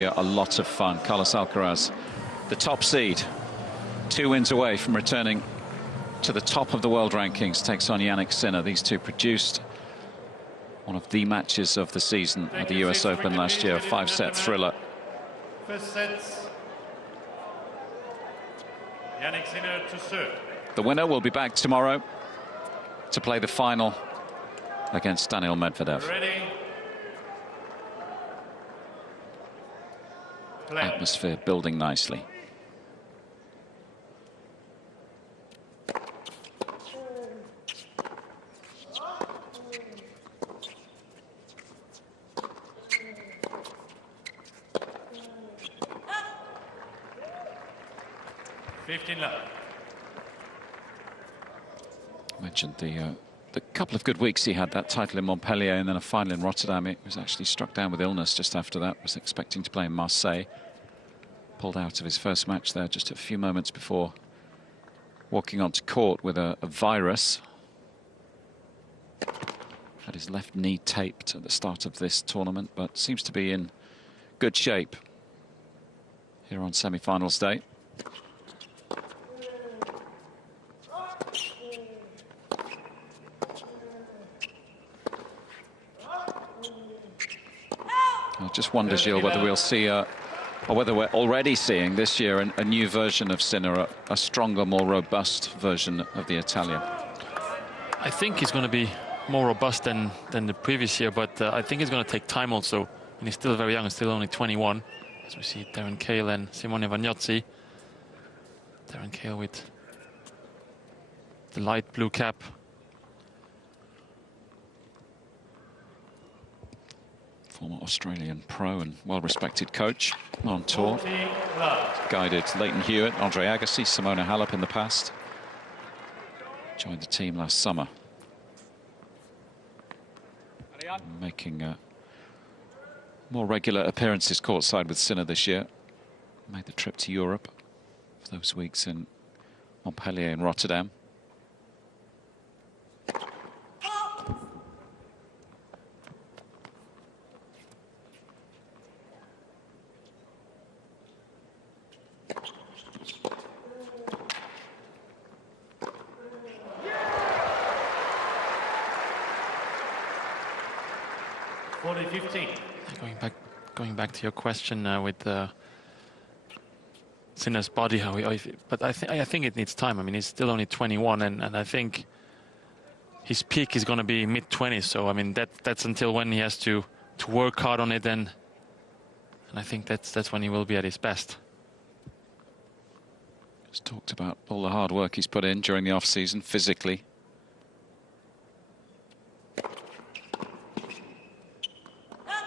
A lot of fun. Carlos Alcaraz, the top seed, 2 wins away from returning to the top of the world rankings, takes on Jannik Sinner. These two produced one of the matches of the season at the US Open last year, a 5-set thriller. First set, Jannik Sinner to serve. The winner will be back tomorrow to play the final against Daniil Medvedev. Ready. Play. Atmosphere building nicely. Mentioned the couple of good weeks he had, that title in Montpellier and then a final in Rotterdam. He was actually struck down with illness just after that, was expecting to play in Marseille. Pulled out of his first match there just a few moments before walking onto court with a virus. Had his left knee taped at the start of this tournament, but seems to be in good shape here on semi-finals day. I just wonder, Gilles, whether we'll see, or whether we're already seeing this year a new version of Sinner, a stronger, more robust version of the Italian. I think he's going to be more robust than the previous year, but I think it's going to take time also. And he's still very young, he's still only 21. As we see Darren Cahill and Simone Vagnozzi. Darren Cahill with the light blue cap. Former Australian pro and well-respected coach on tour. Guided Leighton Hewitt, Andre Agassi, Simona Halep in the past. Joined the team last summer. Making more regular appearances courtside with Sinner this year. Made the trip to Europe for those weeks in Montpellier and Rotterdam. Going back to your question with Sinner's body, but I think it needs time. I mean, he's still only 21, and I think his peak is going to be mid-20s. So I mean, that's until when he has to work hard on it, and I think that's when he will be at his best. Just talked about all the hard work he's put in during the off-season physically.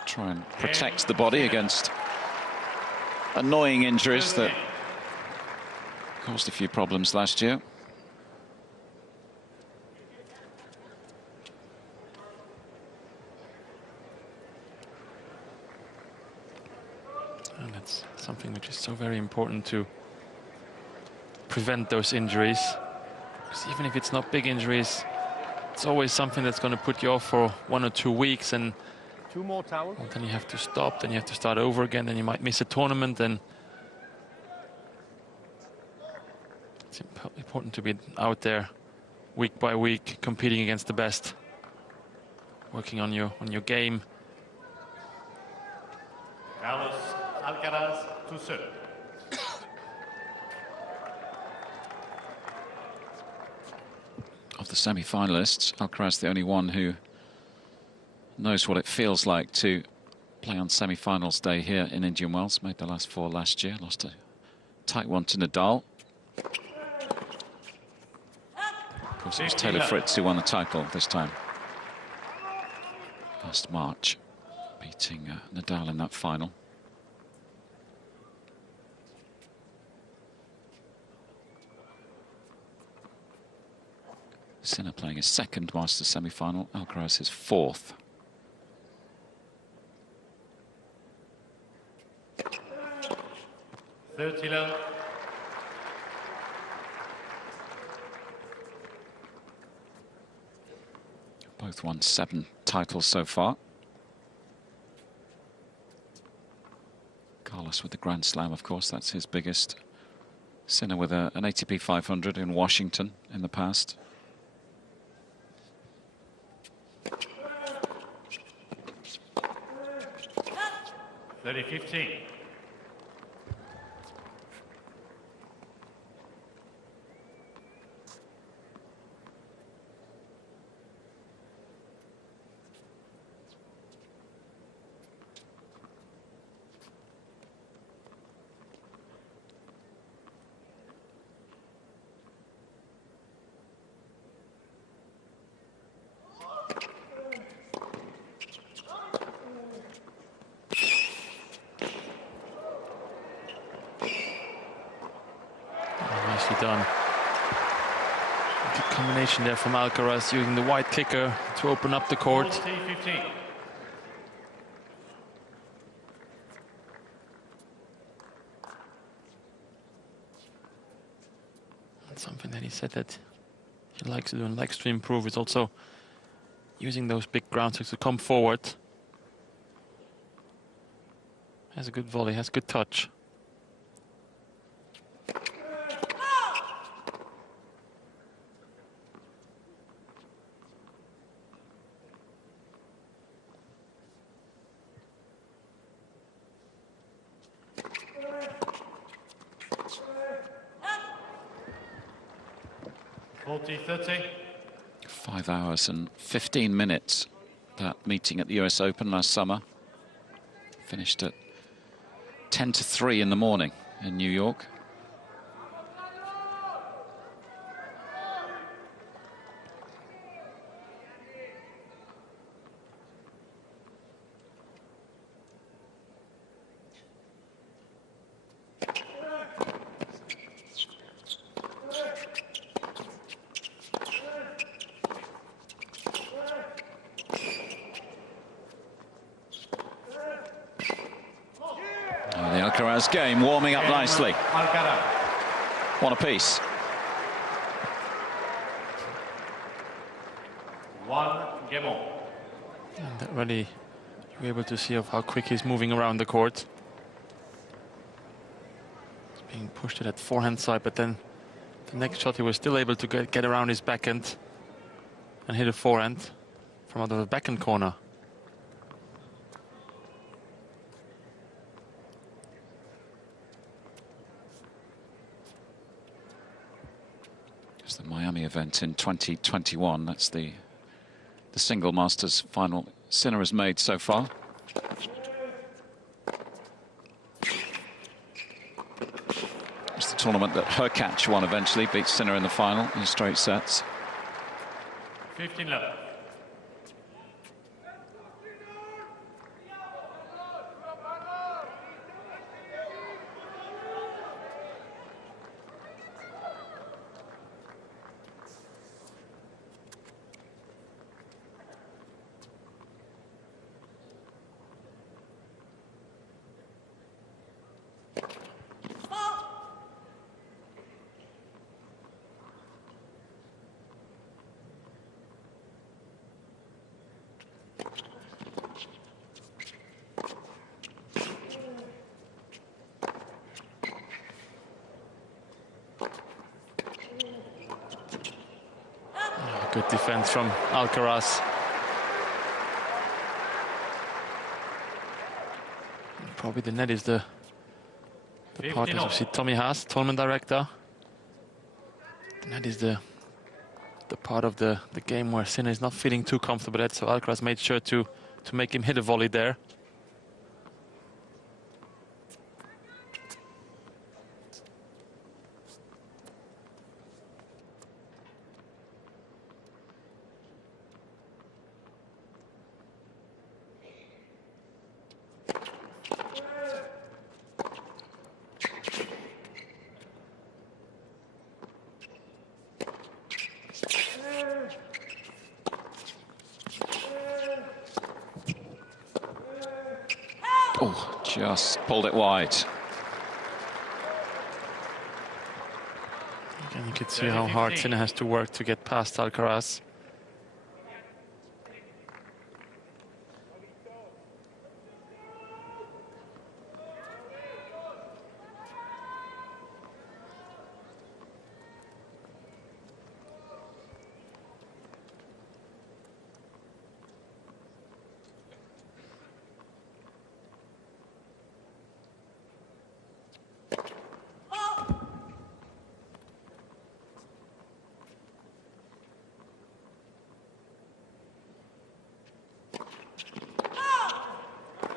Try and protect the body against annoying injuries that caused a few problems last year. And that's something which is so very important to prevent those injuries. Because even if it's not big injuries, it's always something that's going to put you off for 1 or 2 weeks, and 2 more towels. well, then you have to stop, then you have to start over again, then you might miss a tournament, and it's important to be out there week by week, competing against the best, working on your game. Carlos Alcaraz to serve. Of the semi-finalists, Alcaraz the only one who knows what it feels like to play on semi-finals day here in Indian Wells. Made the last 4 last year, lost a tight one to Nadal. Of course, it was Taylor Fritz who won the title this time. Last March, beating Nadal in that final. Sinner playing his 2nd Masters semi-final, Alcaraz his 4th. Both won 7 titles so far. Plus with the Grand Slam, of course, that's his biggest. Sinner with an ATP 500 in Washington in the past. (30-15). Nicely done. Good combination there from Alcaraz, using the wide kicker to open up the court. 40-15. That's something that he said that he likes to do and likes to improve is also using those big ground strokes to come forward. Has a good volley, has good touch. (40-30). 5 hours and 15 minutes, that meeting at the US Open last summer. Finished at 2:50 in the morning in New York. The Alcaraz game warming up nicely. Alcaraz. One apiece. 1-game. And that really, you're able to see of how quick he's moving around the court. He's being pushed to that forehand side, but then the next shot he was still able to get around his backhand and hit a forehand from out of the backhand corner. It's the Miami event in 2021. That's the single Masters final Sinner has made so far. It's the tournament that Hurkacz won eventually, beat Sinner in the final in straight sets. 15 left. Good defense from Alcaraz. Probably the net is the part, as you see Tommy Haas, tournament director. The net is the part of the game where Sinner is not feeling too comfortable at, so Alcaraz made sure to make him hit a volley there. Oh, just pulled it wide. Again, you can see how hard Sinner has to work to get past Alcaraz.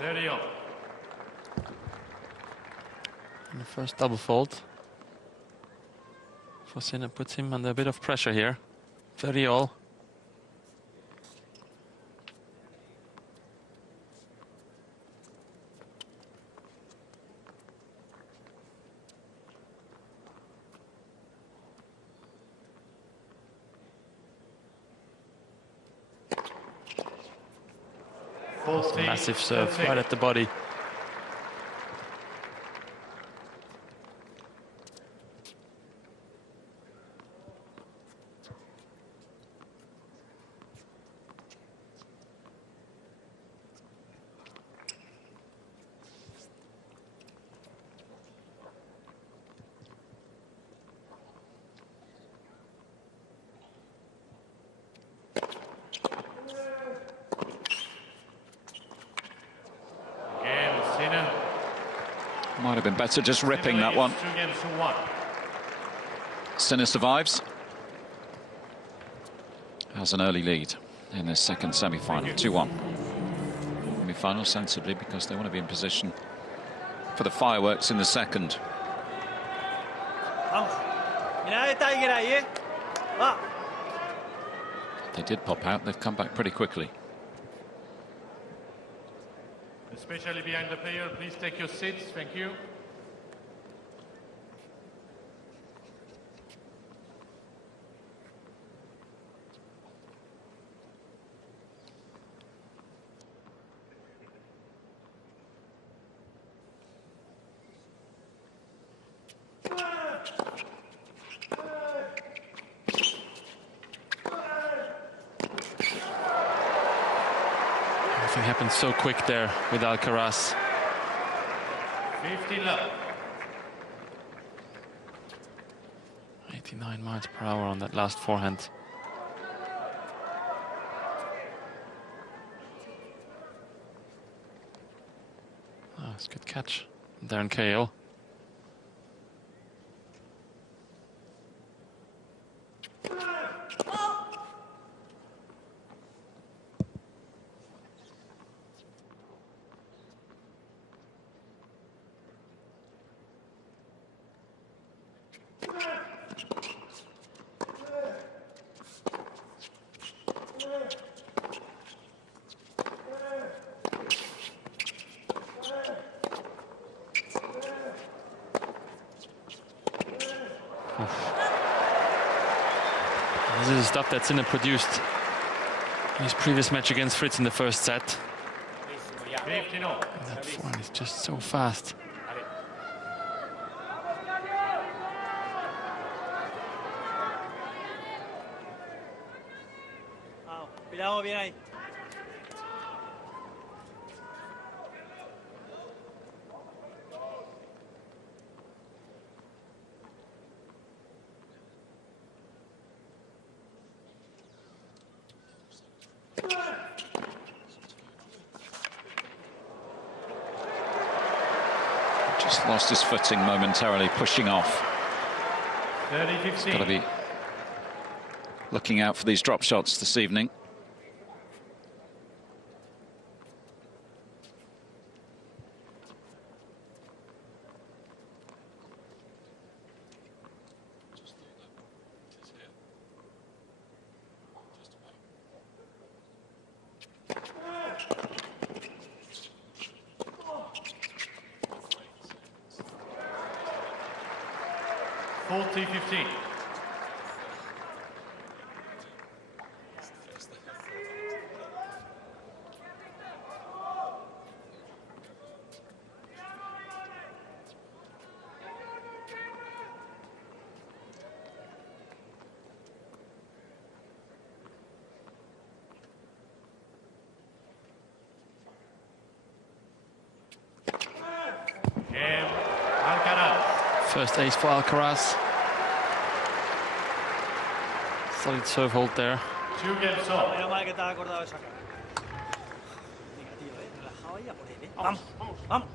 30 all. And the first double fault for Sinner puts him under a bit of pressure here. 30 all. Massive serve right at the body. Might have been better just ripping that one. Sinner survives. Has an early lead in this second semi-final, 2-1. Semi-final sensibly because they want to be in position for the fireworks in the second. They did pop out, they've come back pretty quickly. Especially behind the player, please take your seats. Thank you. Everything happened so quick there with Alcaraz. 15 love. 89 miles per hour on that last forehand. Oh, it's a good catch. Darren Cahill. This is the stuff that Sinner produced in his previous match against Fritz in the first set. And that forehand is just so fast. Just lost his footing momentarily, pushing off. 30-15. Got to be looking out for these drop shots this evening. $40-15. Alcaraz. First ace for Alcaraz. Solid serve hold there. 2 games all. Menos mal que estaba acordado de sacar. Venga, tío, relajado ahí a por él, Vamos, vamos, vamos.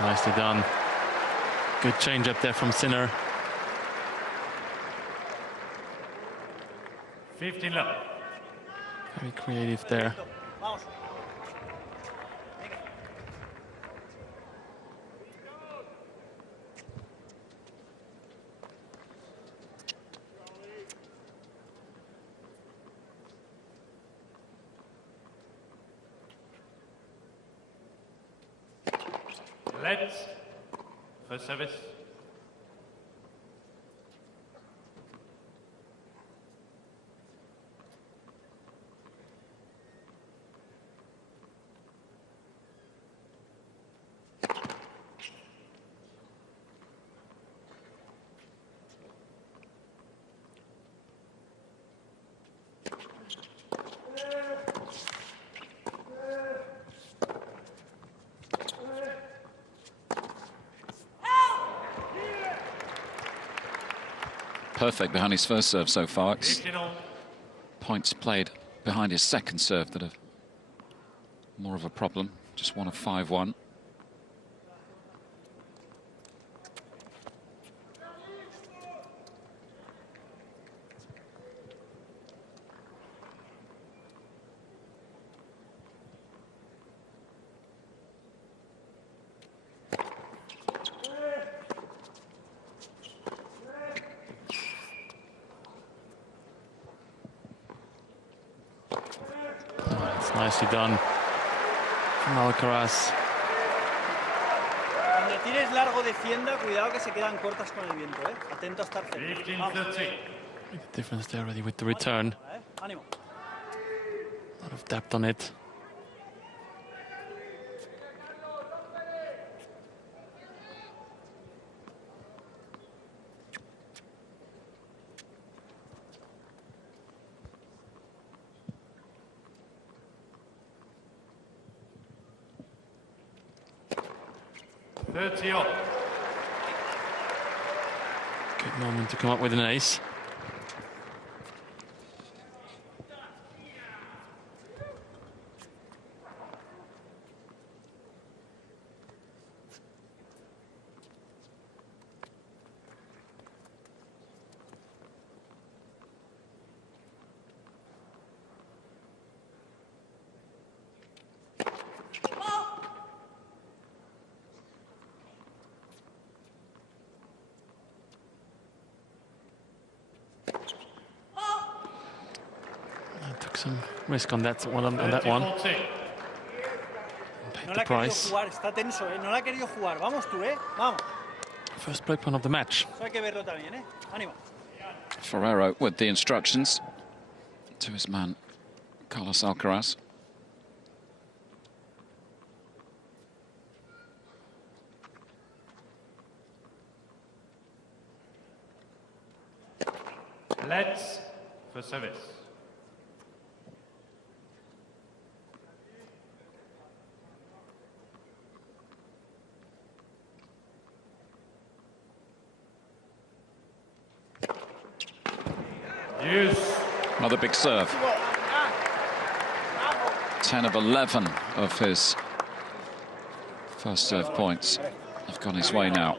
Nicely done. Good change up there from Sinner. 15 love. Very creative there. Vamos. Let's. First service. Perfect behind his first serve so far. It's 15 all. points played behind his second serve that are more of a problem. Just one of 5-1. It's nicely done from Alcaraz. Cuando tires largo defienda, cuidado que se quedan cortas con el viento, ¿eh? Atento a estar cerca. 15 Vamos. 13. The difference there already with the return. Ánimo. A lot of depth on it. All. Good moment to come up with an ace. Took some risk on that one. On that one. 14. Paid No the la ha querido price. jugar, está tenso, ¿eh? No la ha querido jugar. Vamos tú, ¿eh? Vamos. First break point of the match. Eso hay que verlo también, ¿eh? Ánimo. Ferrero with the instructions to his man, Carlos Alcaraz. Let's. First service. Use. Another big serve. 10 of 11 of his first serve points have gone his way now.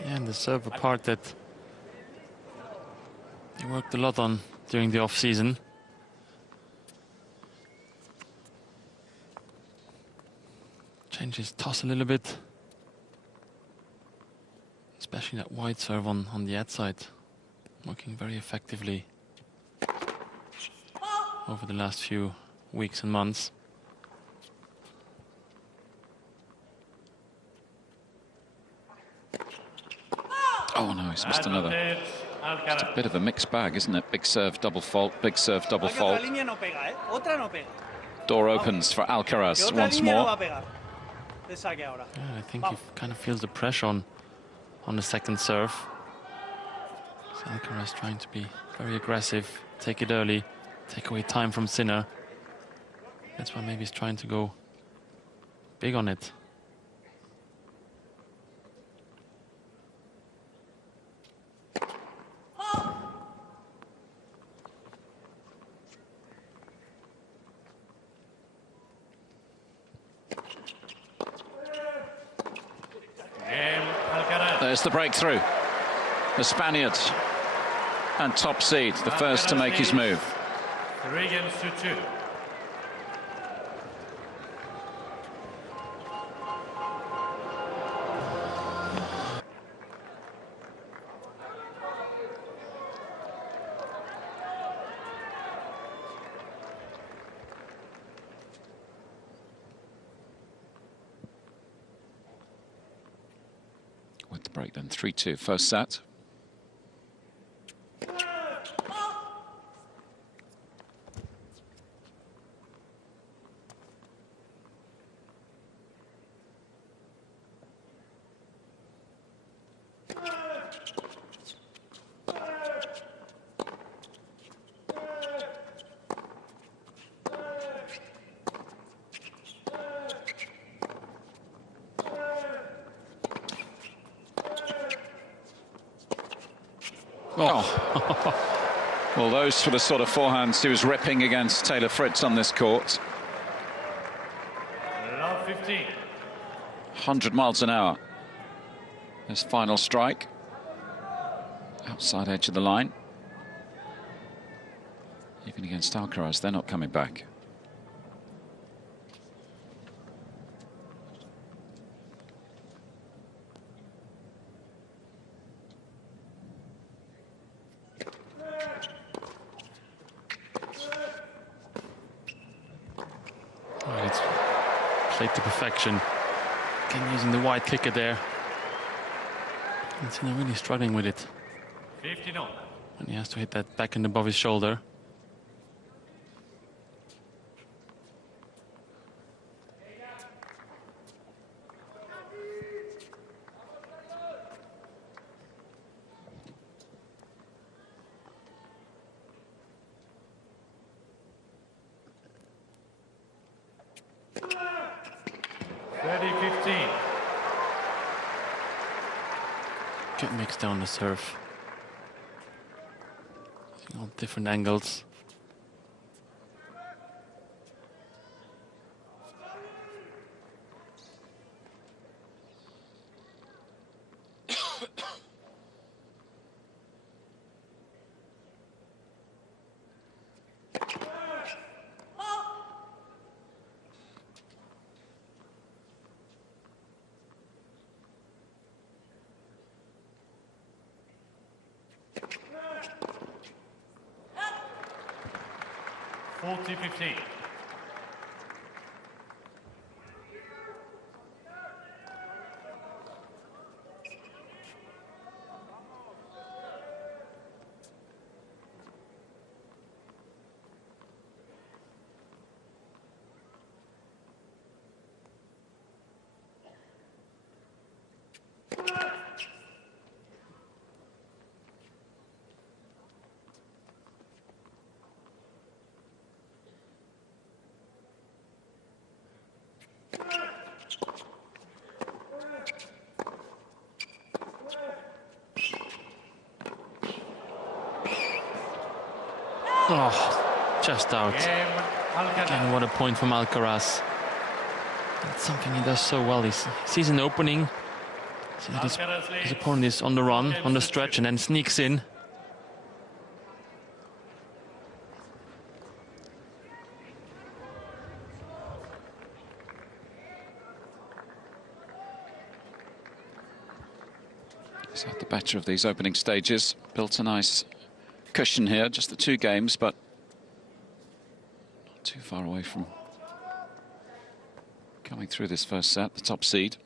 Yeah, and the serve part that he worked a lot on during the off-season. Change his toss a little bit. Especially that wide serve on the outside. Working very effectively over the last few weeks and months. Oh no, he's missed another. Advantage, It's a Alcaraz. bit of a mixed bag, isn't it? Big serve, double fault, big serve, double Que otra fault. línea no pega, ¿eh? Otra no pega. Door opens for Que Alcaraz otra once línea no va more. a pegar. De saque ahora. Yeah, I think he kind of feels the pressure on the second serve. So Alcaraz trying to be very aggressive, take it early, take away time from Sinner. That's why maybe he's trying to go big on it. There's the breakthrough. The Spaniard and top seed, the first to make his move. 3 games to 2. With the break then, 3-2, first set. Oh. Well, those were the sort of forehands he was ripping against Taylor Fritz on this court. Love 15. 100 miles an hour. His final strike. Outside edge of the line. Even against Alcaraz, they're not coming back. It's played to perfection. Again, using the wide kicker there. And really struggling with it. 50-0. And he has to hit that backhand above his shoulder. Get mixed down the serve. All different angles. $40-15. Oh, just out. Again, what a point from Alcaraz. That's something he does so well. He sees an opening. See that his opponent is on the run, on the stretch, and then sneaks in. He's had the better of these opening stages. Built a nice cushion here, just the 2 games, but not too far away from coming through this first set, the top seed.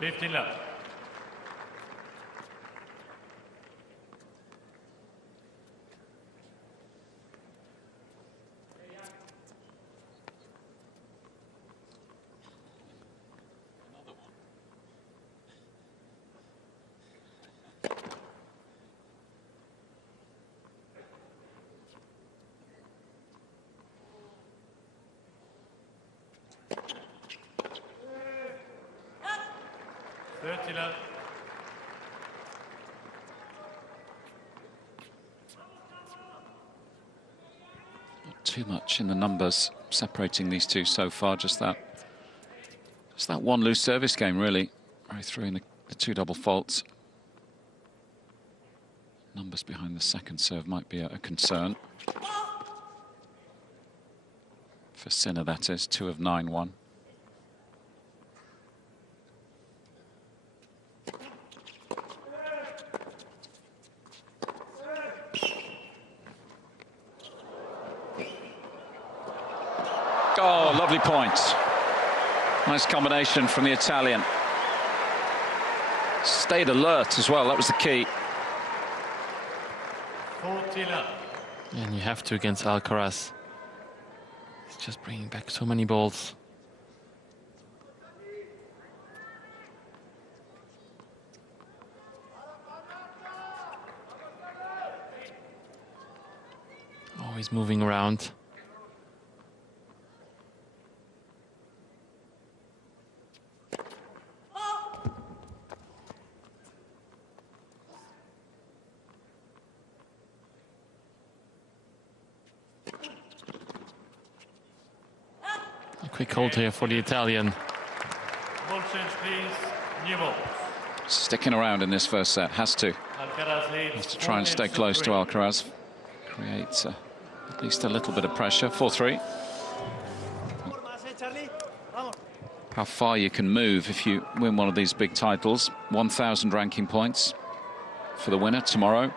$15. $30. too much in the numbers separating these two so far. Just that one loose service game, really. Right through in the two double faults. Numbers behind the second serve might be a concern. For Sinner, that is. 2 of 9 won. Oh, lovely point. Nice combination from the Italian. Stayed alert as well, that was the key. 40 love. And you have to against Alcaraz. He's just bringing back so many balls. Always moving around. Quick hold here for the Italian. Ball change, please. New ball. Sticking around in this first set, has to. Alcaraz leads. Has to try and stay close to Alcaraz. Creates at least a little bit of pressure. 4-3. How far you can move if you win one of these big titles. 1,000 ranking points for the winner tomorrow.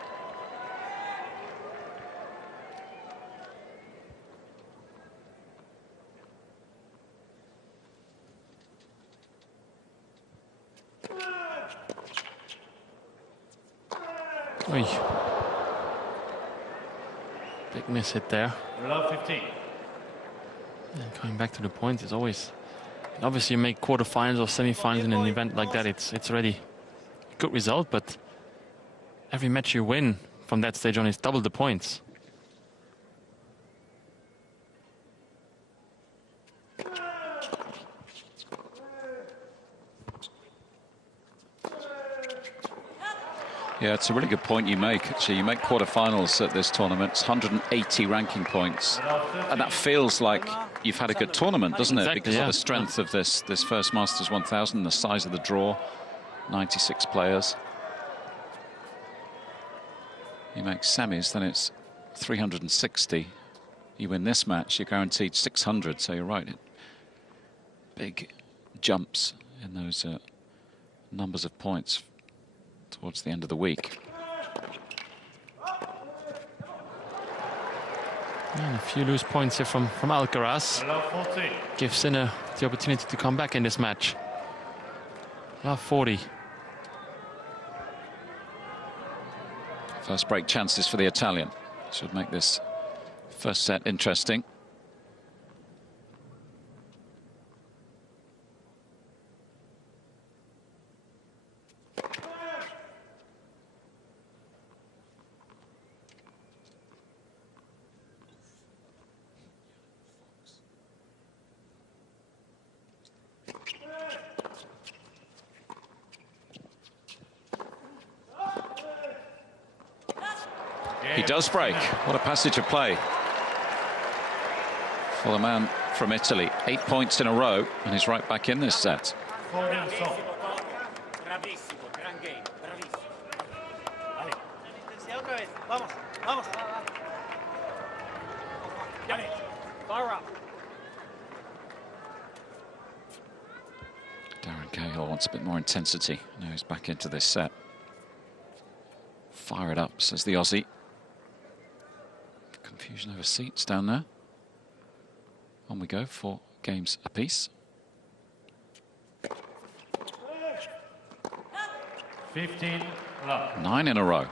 Oy. Big miss hit there. Love 15. And coming back to the point is always... Obviously, you make quarterfinals or semifinals in an event like that. It's already a good result, but every match you win from that stage on is double the points. Yeah, it's a really good point you make. Actually, you make quarterfinals at this tournament. It's 180 ranking points, and that feels like you've had a good tournament, doesn't it? Exactly, because yeah. of the strength of this first Masters 1000, the size of the draw, 96 players. You make semis, then it's 360. You win this match, you're guaranteed 600. So you're right, big jumps in those numbers of points towards the end of the week. And a few loose points here from Alcaraz. Love 40. Gives Sinner the opportunity to come back in this match. Love 40. First break chances for the Italian. Should make this first set interesting. He does break. What a passage of play for the man from Italy. 8 points in a row, and he's right back in this set. 4 games off. Bravissimo, gran game, bravissimo. Vale. Intensidad otra vez. Vamos, vamos. Jannik, fire up. Darren Cahill wants a bit more intensity. Now he's back into this set. Fire it up, says the Aussie. Confusion over seats down there. On we go, 4 games apiece. 15 love. 9 in a row.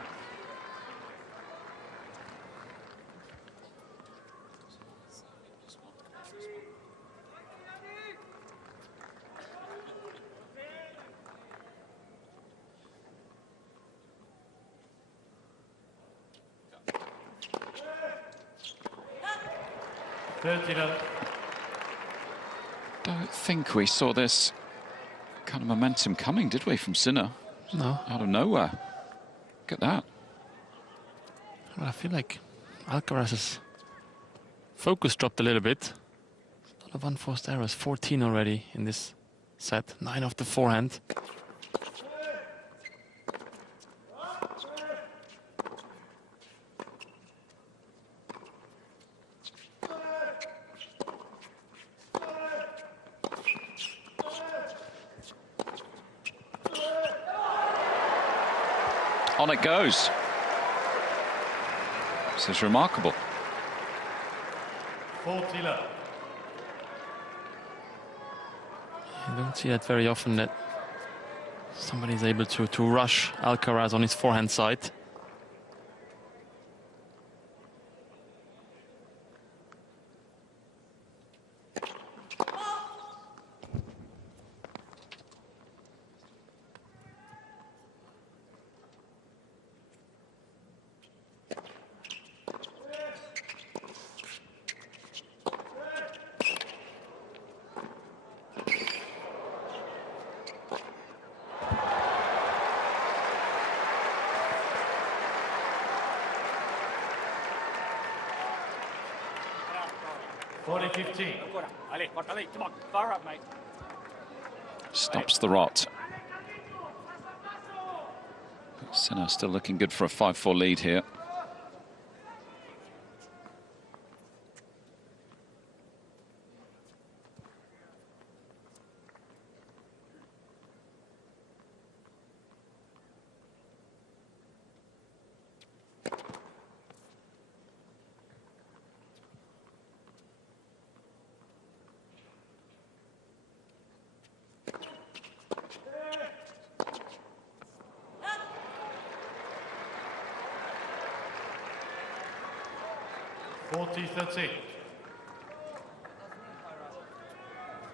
Don't think we saw this kind of momentum coming, did we, from Sinner? No. Out of nowhere. Look at that. Well, I feel like Alcaraz is focus dropped a little bit. A lot of unforced errors, 14 already in this set, 9 off the forehand. On it goes. This is remarkable. 40 love. You don't see that very often, that somebody's able to rush Alcaraz on his forehand side. Ancora. Ale, porta lei. Come on. Far up, mate. Stops the rot. Sinner still looking good for a 5-4 lead here.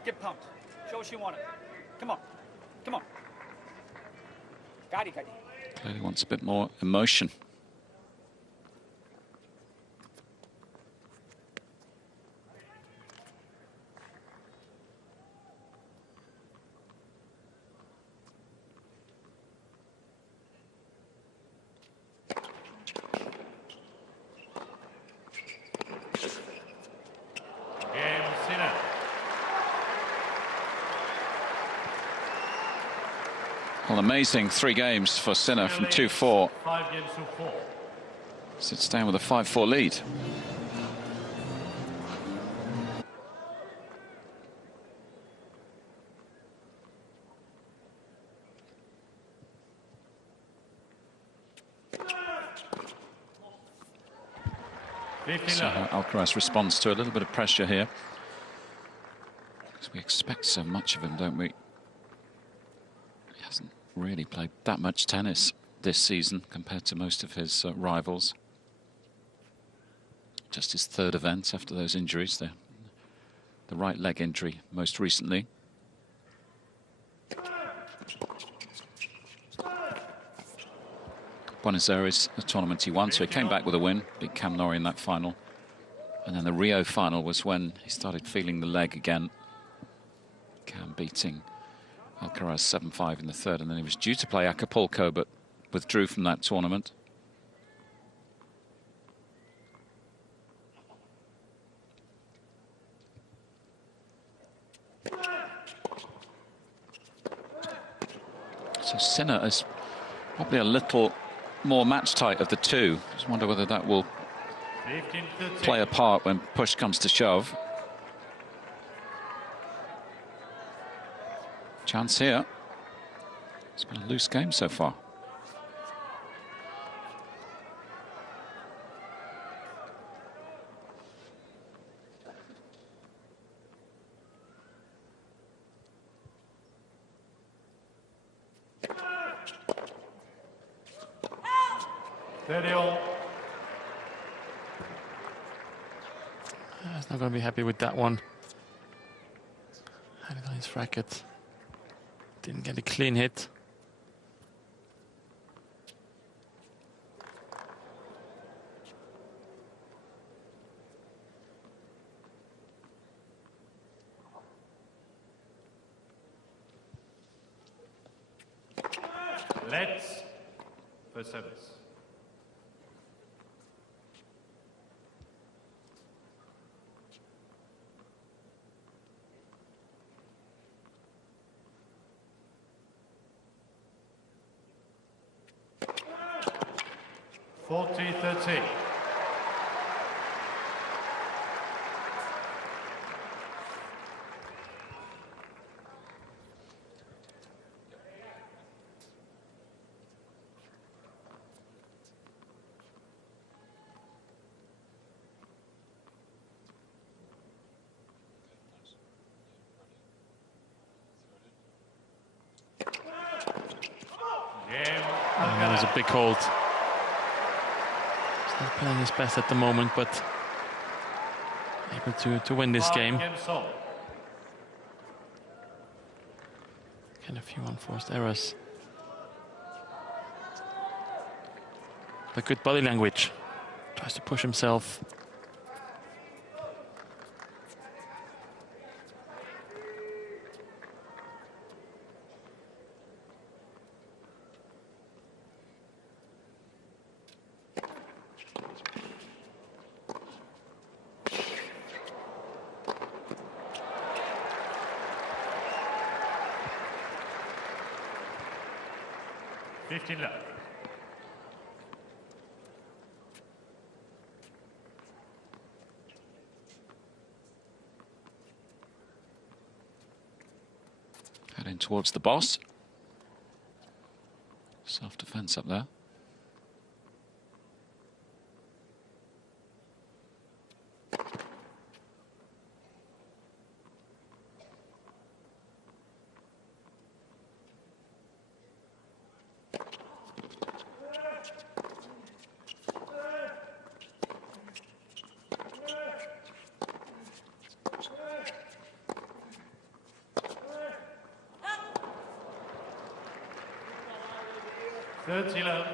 Get pumped. Show us you want it. Come on. Come on. Got it. Clearly wants a bit more emotion. Well, amazing 3 games for Sinner from 2-4. 5 games to 4. Sits down with a 5-4 lead. So how Alcaraz responds to a little bit of pressure here. Because we expect so much of him, don't we? He hasn't really played that much tennis this season compared to most of his rivals. Just his 3rd event after those injuries, the right leg injury most recently. Buenos Aires, the tournament he won, so he came back with a win, beat Cam Norrie in that final. And then the Rio final was when he started feeling the leg again. Cam beating Alcaraz 7-5 in the 3rd, and then he was due to play Acapulco, but withdrew from that tournament. So Sinner is probably a little more match tight of the two. Just wonder whether that will play a part when push comes to shove. Chance here. It's been a loose game so far. He's not going to be happy with that one. Had it on his racket. Didn't get a clean hit. Let's for service. 40-13. That was a big hold. He's not playing his best at the moment, but able to win this game. And a few unforced errors. But good body language. Tries to push himself. Left. Heading towards the boss. Self-defense up there. Left.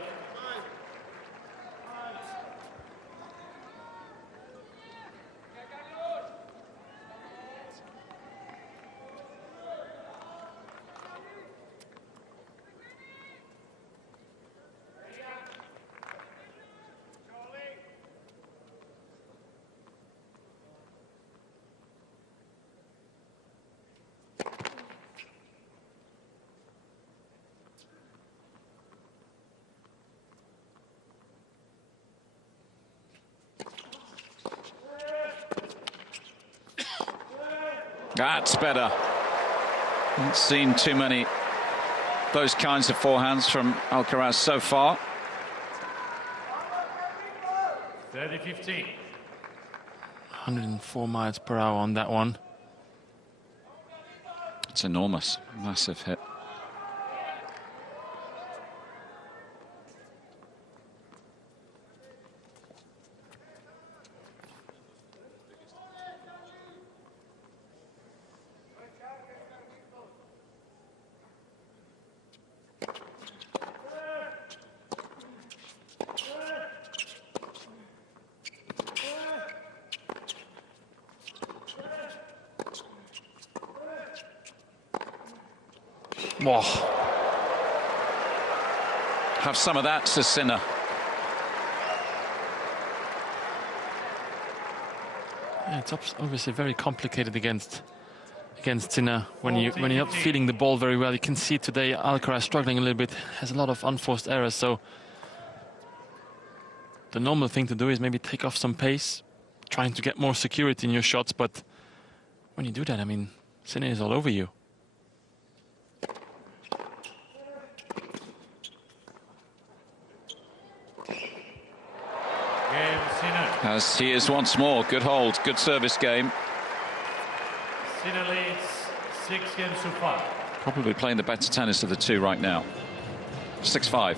That's better. Haven't seen too many those kinds of forehands from Alcaraz so far. 30-15. 104 miles per hour on that one. It's enormous, massive hit. Whoa. Have some of that, Sinner. Yeah, it's obviously very complicated against Sinner when you're not feeling the ball very well. You can see today Alcaraz struggling a little bit, has a lot of unforced errors. So the normal thing to do is maybe take off some pace, trying to get more security in your shots. But when you do that, I mean, Sinner is all over you. As he is once more. Good hold, good service game. Sinner leads 6-5. Probably playing the better tennis of the two right now. 6-5.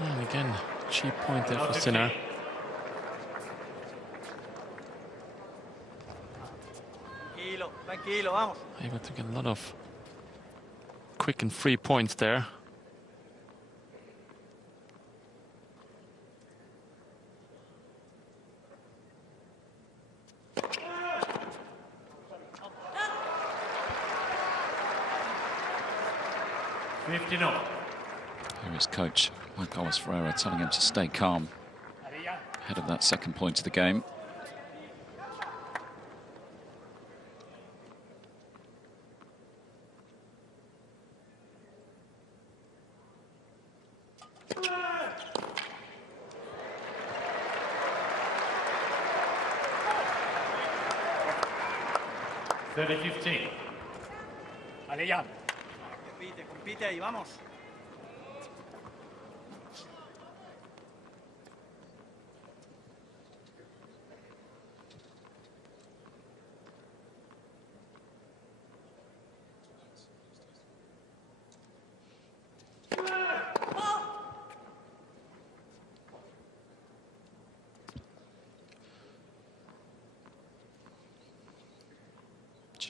And again, cheap point there for Sinner. Tranquilo, vamos. Able to get a lot of quick and free points there. 15-0. Here is coach Juan Carlos Ferreira telling him to stay calm ahead of that second point of the game. Vale, ya. Compite, compite ahí, vamos.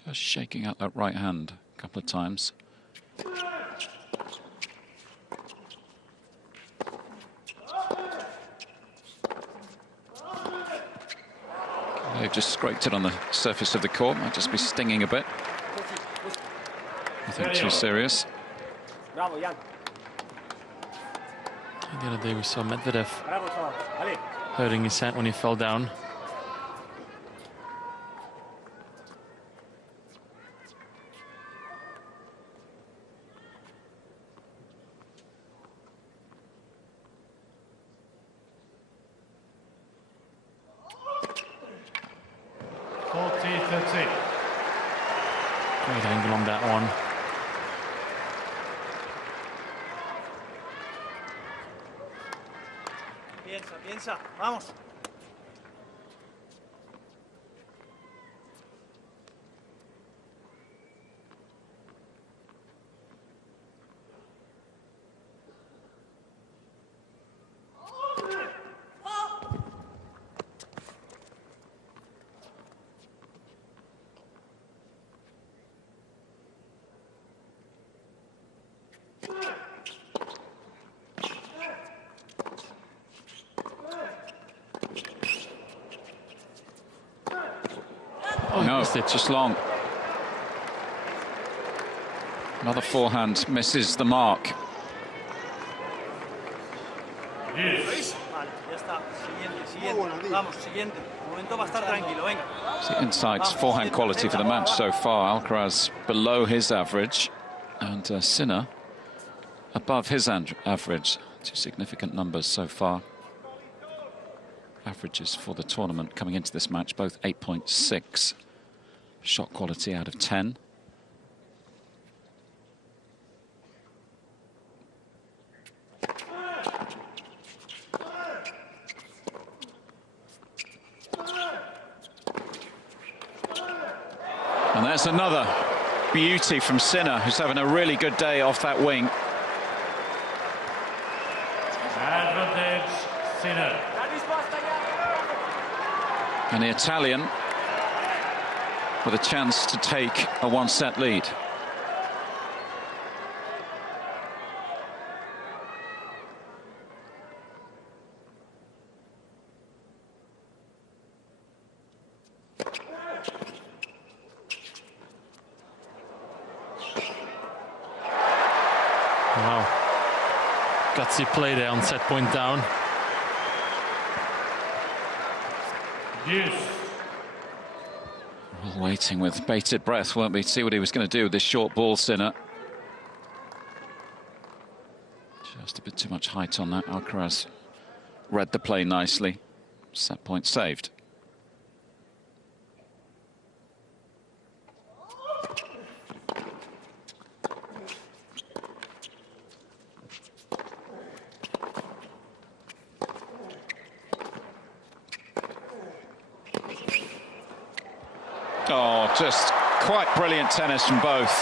Just shaking out that right hand a couple of times. They've just scraped it on the surface of the court. Might just be stinging a bit. Nothing too serious. Bravo, Jan. The other day we saw Medvedev Bravo, chaval. Vale. hurting his hand when he fell down. Great angle on that one. Piensa, piensa. Vamos. Oh, No, missed it. just long. Another forehand misses the mark. Vale, ya está. Siguiente, siguiente. Vamos, siguiente. El momento va a estar tranquilo, venga. It's the inside forehand quality for the match so far. Alcaraz below his average, and Sinner above his average. Two significant numbers so far. Averages for the tournament coming into this match, both 8.6. Shot quality out of 10. And there's another beauty from Sinner, who's having a really good day off that wing. Advantage, Sinner. And the Italian with a chance to take a one-set lead. Wow. Gutsy play there on set point down. Deuce. All waiting with bated breath, weren't we, to see what he was going to do with this short ball, Sinner. Just a bit too much height on that. Alcaraz read the play nicely. Set point saved. Oh, just quite brilliant tennis from both.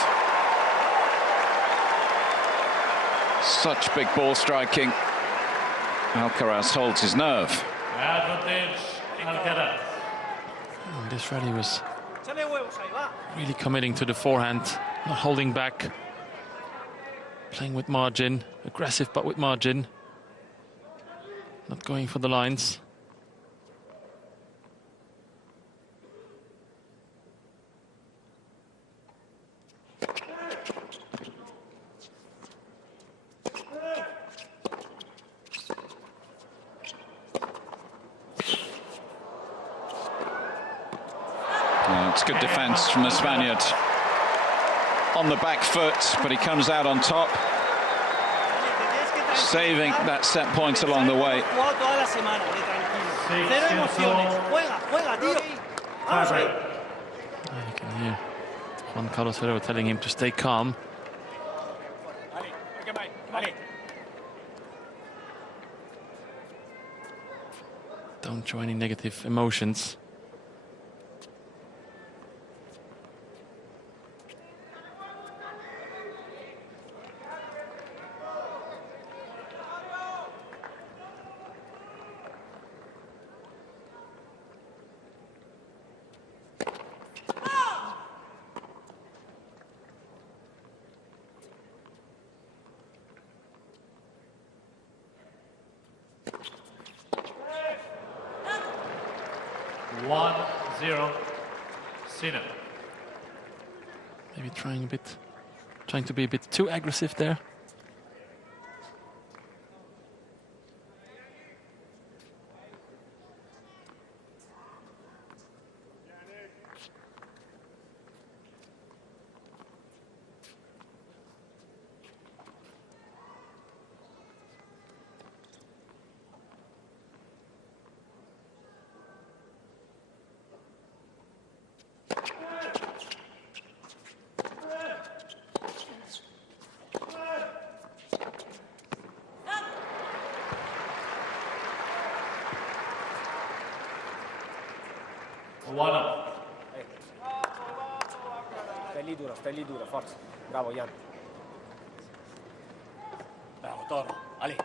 Such big ball striking. Alcaraz holds his nerve. Advantage, Alcaraz. This rally was Échale huevos ahí, va. really committing to the forehand, not holding back. Playing with margin, aggressive but with margin. Not going for the lines. That's good defence from the Spaniard. On the back foot, but he comes out on top, saving that set point along the way. You can hear Juan Carlos Ferrero telling him to stay calm. Don't show any negative emotions. Sinner. Maybe trying to be a bit too aggressive there. Stai lì duro, forza. Bravo, Jan. Bravo, Toro. Ali.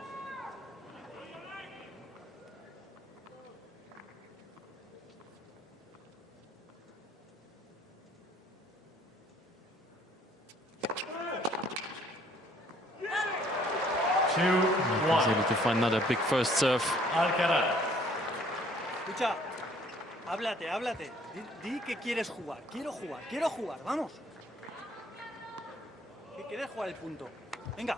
He's able to find another big first serve. Alcaraz. Escucha, háblate. Di que quieres jugar. Quiero jugar, vamos. Que quieres jugar el punto. Venga.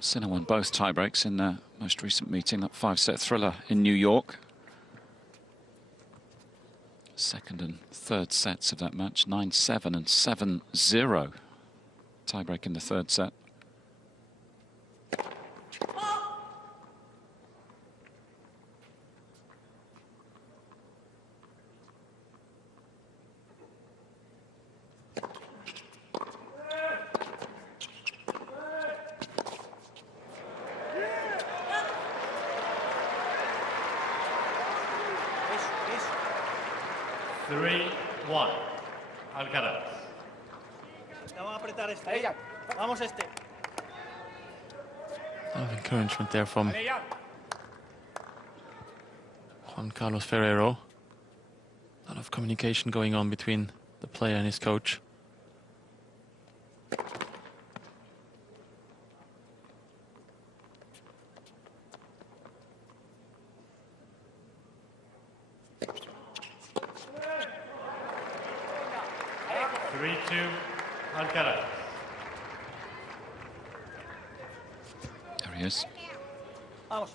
Sinner won both tiebreaks in their most recent meeting, that 5-set thriller in New York. Second and third sets of that match, 9-7 and 7-0. Tiebreak in the third set. Alcaraz. Vamos a apretar este. Vamos este. A lot of encouragement there from Juan Carlos Ferrero. A lot of communication going on between the player and his coach. Alcaraz. There he is. Vamos.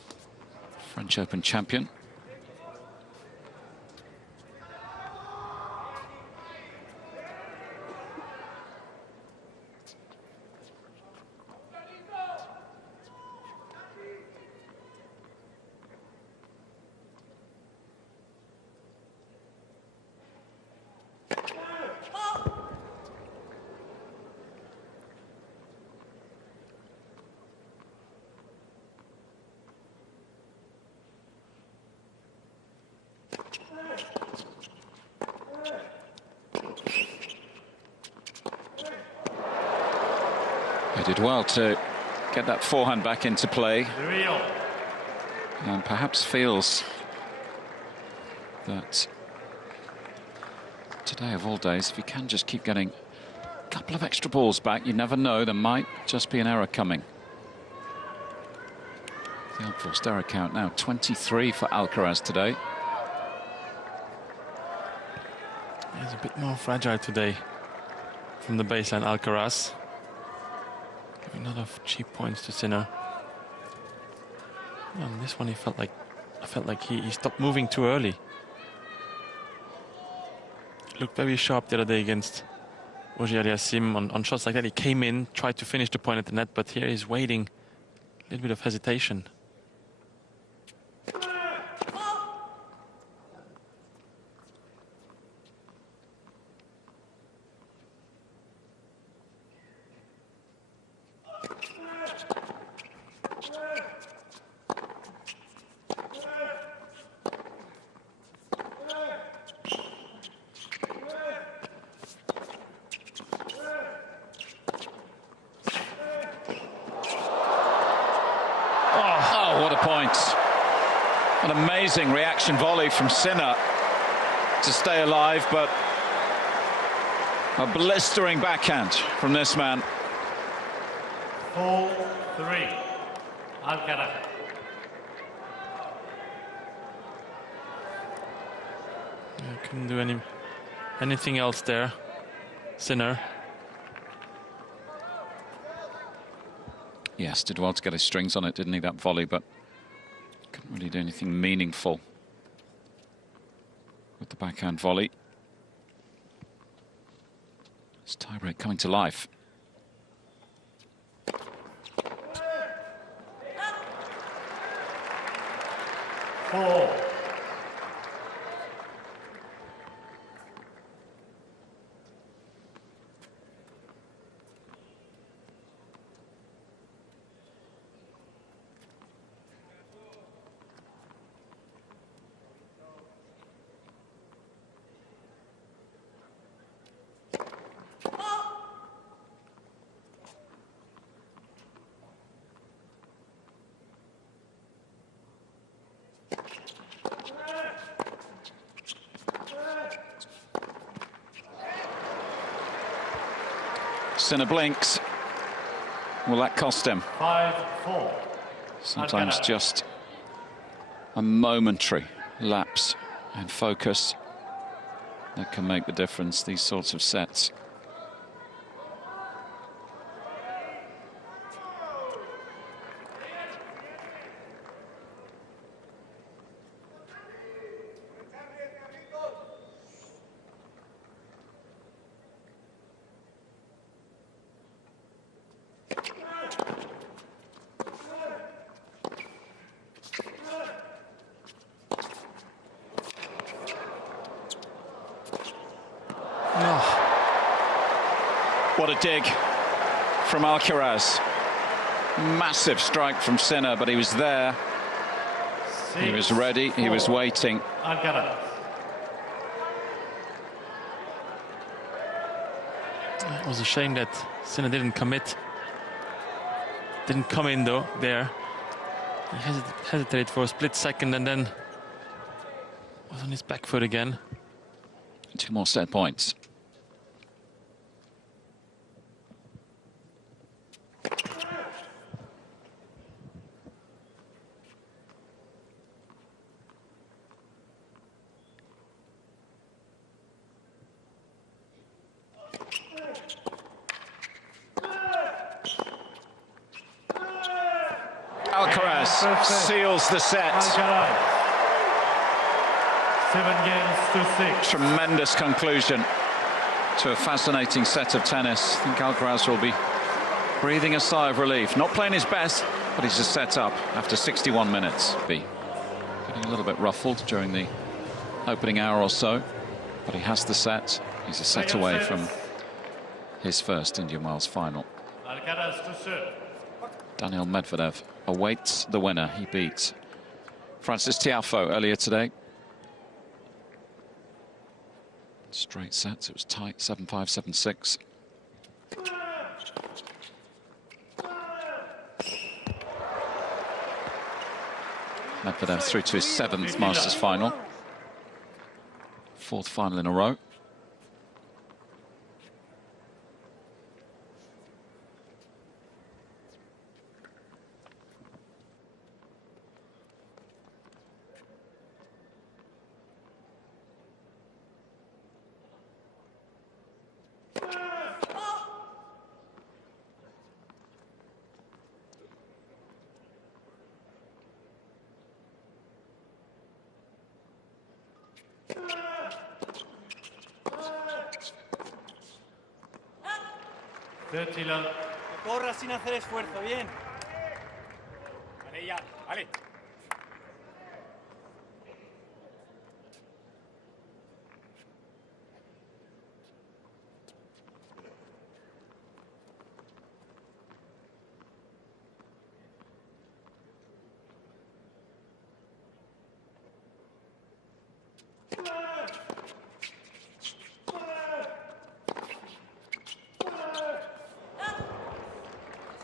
French Open champion. He did well to get that forehand back into play, and perhaps feels that today of all days, if he can just keep getting a couple of extra balls back, you never know, there might just be an error coming. The unforced error count now 23 for Alcaraz today. He's a bit more fragile today from the baseline, Alcaraz. Giving a lot of cheap points to Sinner. And this one, I felt like he stopped moving too early. looked very sharp the other day against Auger-Aliassime on shots like that. He came in, tried to finish the point at the net, but here he's waiting. A little bit of hesitation. An amazing reaction volley from Sinner to stay alive, but a blistering backhand from this man. 4-3. Alcaraz. Couldn't do anything else there. Sinner. Yes, did well to get his strings on it, didn't he, that volley, but couldn't really do anything meaningful with the backhand volley. It's tiebreak coming to life. Four. Sinner blinks. Will that cost him? 5-4. Sometimes Alcaraz. just a momentary lapse in focus that can make the difference, these sorts of sets. What a dig from Alcaraz. Massive strike from Sinner, but he was there. He was ready, he was waiting. Alcaraz. It was a shame that Sinner didn't commit. Didn't come in though, there. He hesitated for a split second and then was on his back foot again. 2 more set points. Alcaraz seals the set. Alcaraz. 7-6. Tremendous conclusion to a fascinating set of tennis. I think Alcaraz will be breathing a sigh of relief. Not playing his best, but he's just set up after 61 minutes. Be getting a little bit ruffled during the opening hour or so, but he has the set. He's a set away from his first Indian Wells final. Alcaraz to serve. Daniil Medvedev awaits the winner. He beat Francis Tiafoe earlier today. Straight sets, it was tight, 7-5, 7-6. Medvedev through to his 7th Masters final. 4th final in a row. 30 love. Que corra sin hacer esfuerzo, bien. Vale, ya, vale.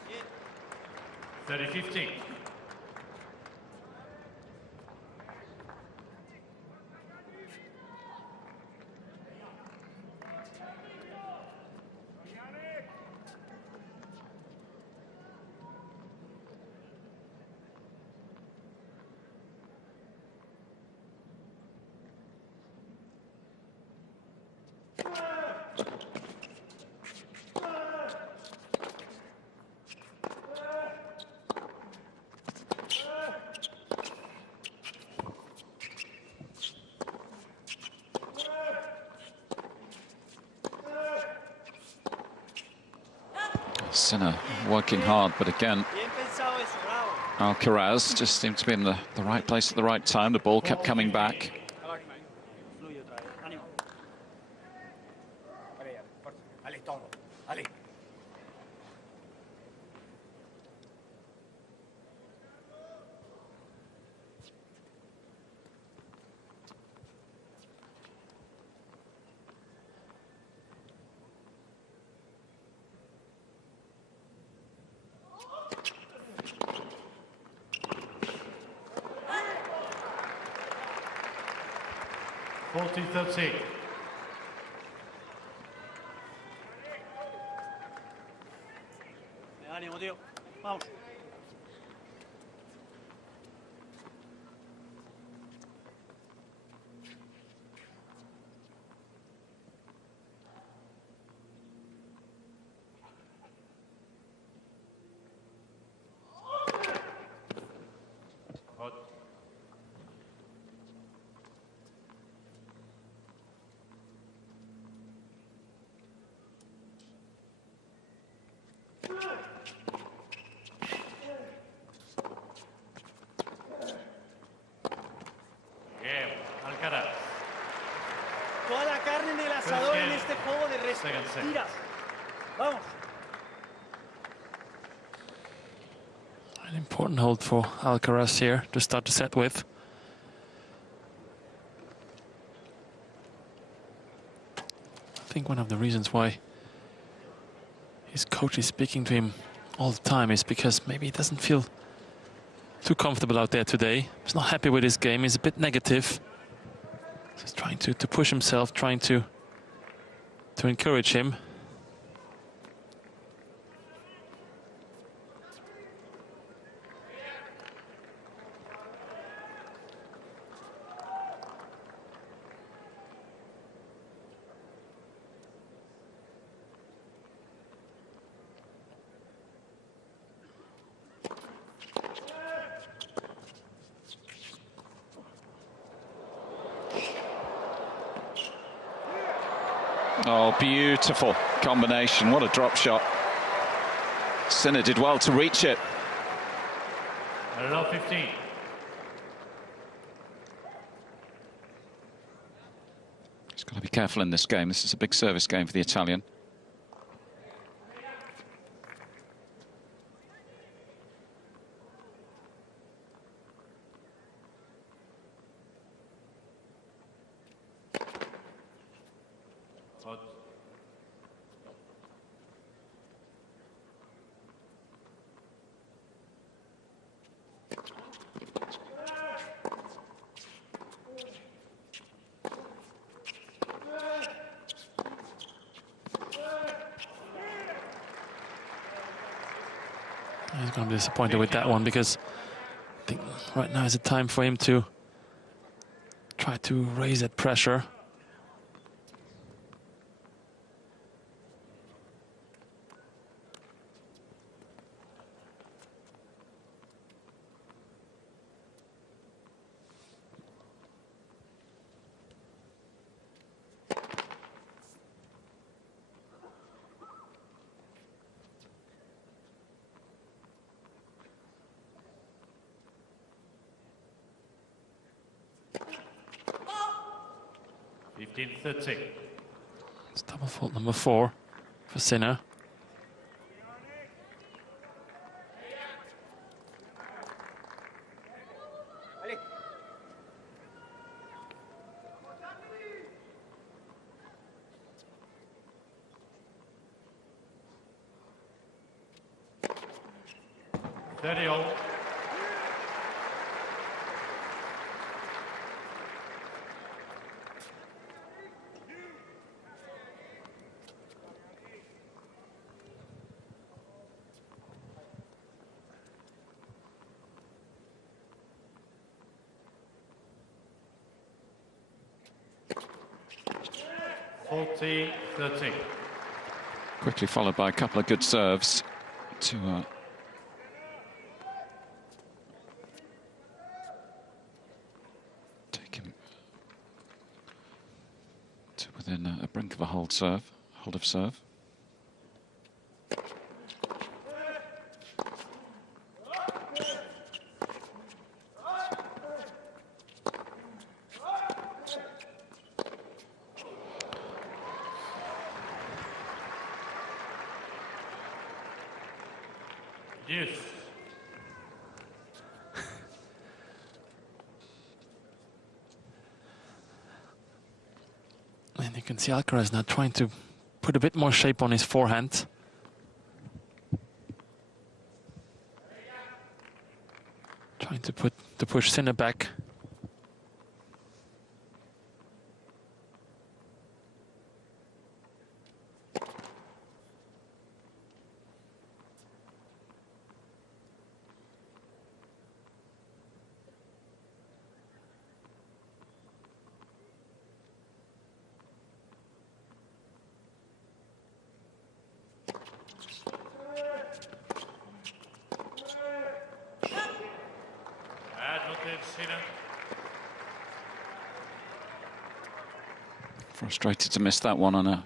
Bien. 30-15. Sinner working hard, but again, Bien pensado eso, bravo. Alcaraz just seemed to be in the right place at the right time. The ball kept coming back. Fluye otra vez. Ánimo. Vale, ya, fuerza. Vale, todo. Vale. Forty 13. Ánimo, tío. Vamos. Hot. Game. Alcaraz. Toda la carne en el asador en este juego de Second set. Tira. Vamos. An important hold for Alcaraz here to start the set with. I think one of the reasons why his coach is speaking to him all the time is because maybe he doesn't feel too comfortable out there today. He's not happy with his game. He's a bit negative. So he's trying to push himself, trying to encourage him. Oh, beautiful combination. What a drop shot. Sinner did well to reach it. Love 15. He's got to be careful in this game. This is a big service game for the Italian. Hot. He's going to be disappointed with that one because I think right now is the time for him to try to raise that pressure. 15-13. It's double fault number 4 for Sinner. All. (40-13). Quickly followed by a couple of good serves to take him to within a brink of a hold of serve. Yes. And you can see Alcaraz now trying to put a bit more shape on his forehand. Trying to push Sinner back. Frustrated to miss that one on a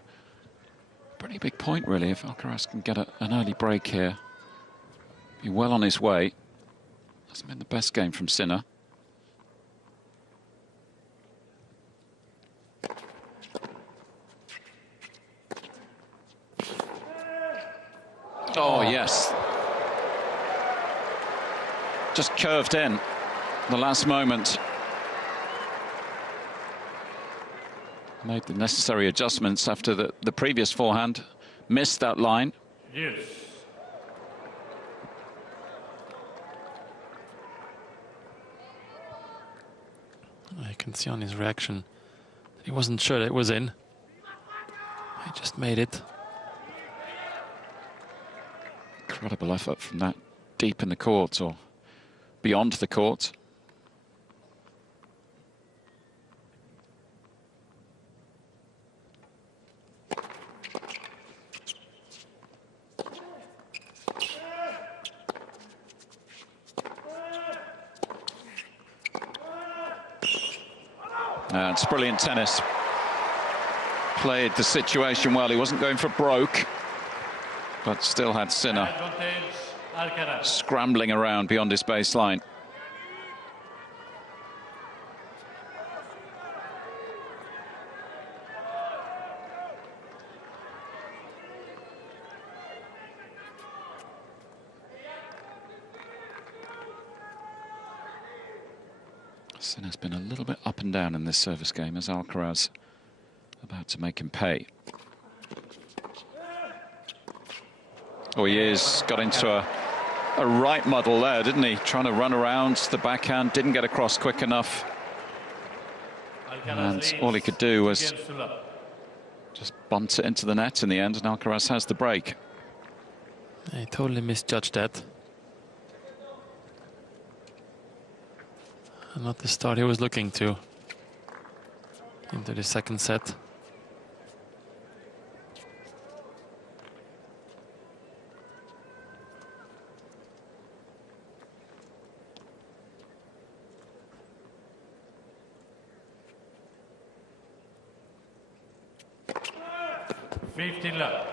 pretty big point, really. If Alcaraz can get an early break here, be well on his way. Hasn't been the best game from Sinner. Oh, yes. Just curved in the last moment. Made the necessary adjustments after the previous forehand. Missed that line. Yes. You can see on his reaction that he wasn't sure that it was in. He just made it. Incredible effort from that deep in the court or beyond the court. It's brilliant tennis. Played the situation well. He wasn't going for broke, but still had Sinner scrambling around beyond his baseline. Sinner's been a little bit up and down in this service game as Alcaraz about to make him pay. Oh, he is. Got into a right muddle there, didn't he? Trying to run around the backhand, didn't get across quick enough. And all he could do was just bunt it into the net in the end, and Alcaraz has the break. He totally misjudged that. Not the start he was looking to into the second set. Love.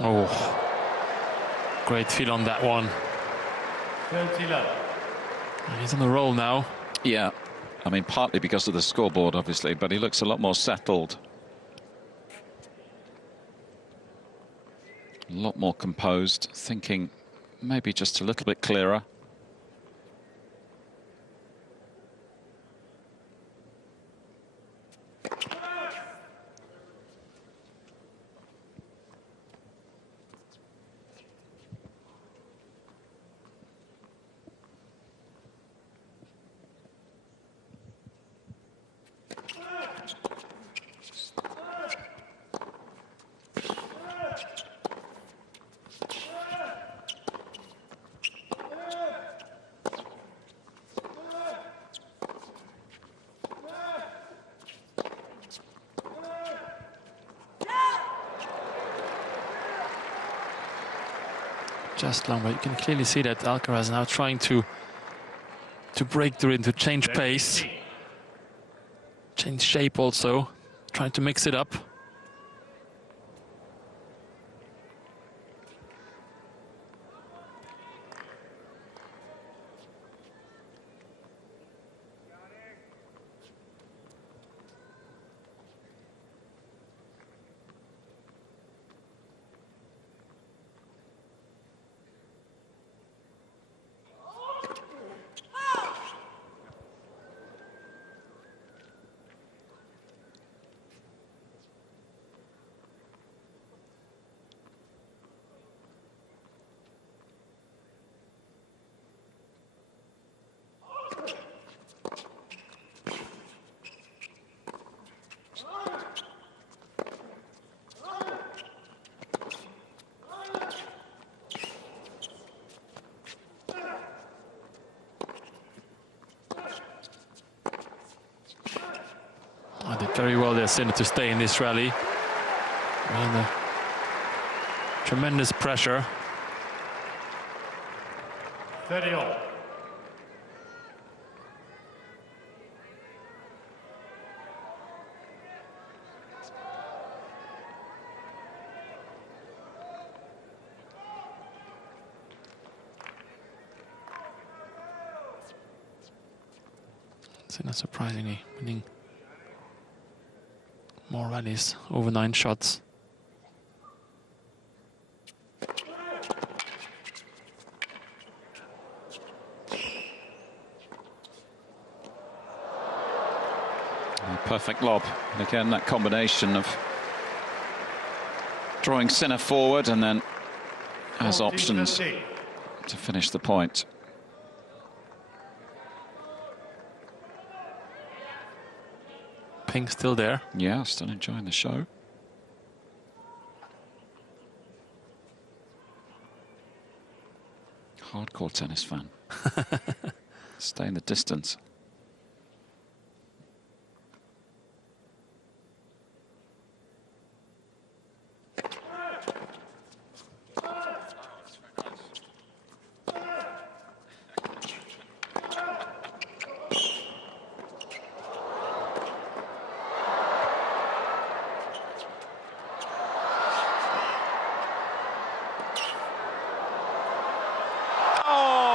Oh, great feel on that one. 30 love. He's on the roll now. Yeah, I mean, partly because of the scoreboard, obviously, but he looks a lot more settled. A lot more composed, thinking maybe just a little bit clearer. Just long, but you can clearly see that Alcaraz now trying to break through and to change pace, change shape also, trying to mix it up. I did very well there, Sinner, to stay in this rally. Under tremendous pressure. 30 all. Sinner surprisingly winning more rallies, over 9 shots. A perfect lob. And again, that combination of drawing Sinner forward and then has options to finish the point. Pink still there. Yeah, still enjoying the show. Hardcore tennis fan. Stay in the distance.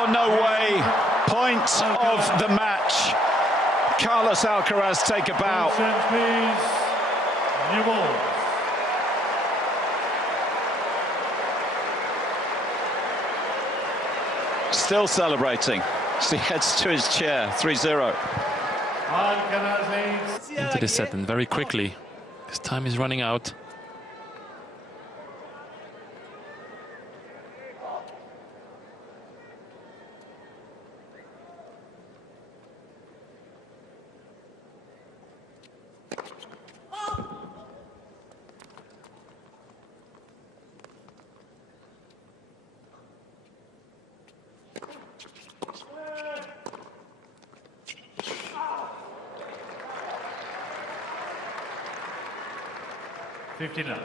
No way. Point of the match. Carlos Alcaraz take a bow. New ball. Still celebrating. As he heads to his chair. 3-0. Alcaraz leads. Into the set and very quickly, because time is running out. $50.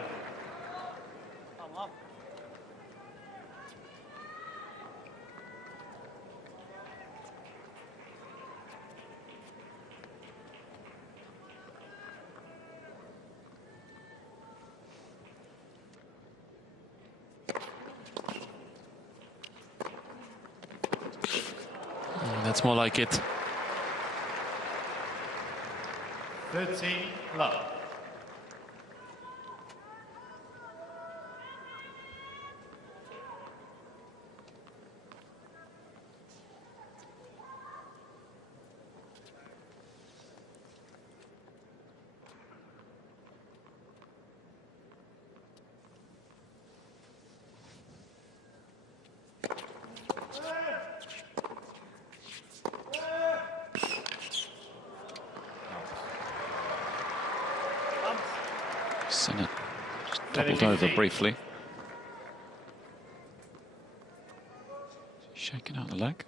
That's more like it. 13 love. Sinner just doubled over briefly. Shaking out the leg.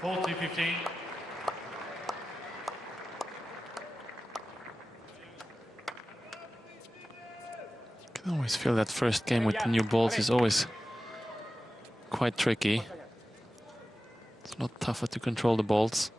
Forty 15. I can always feel that first game with the new balls is always quite tricky. It's a lot tougher to control the balls.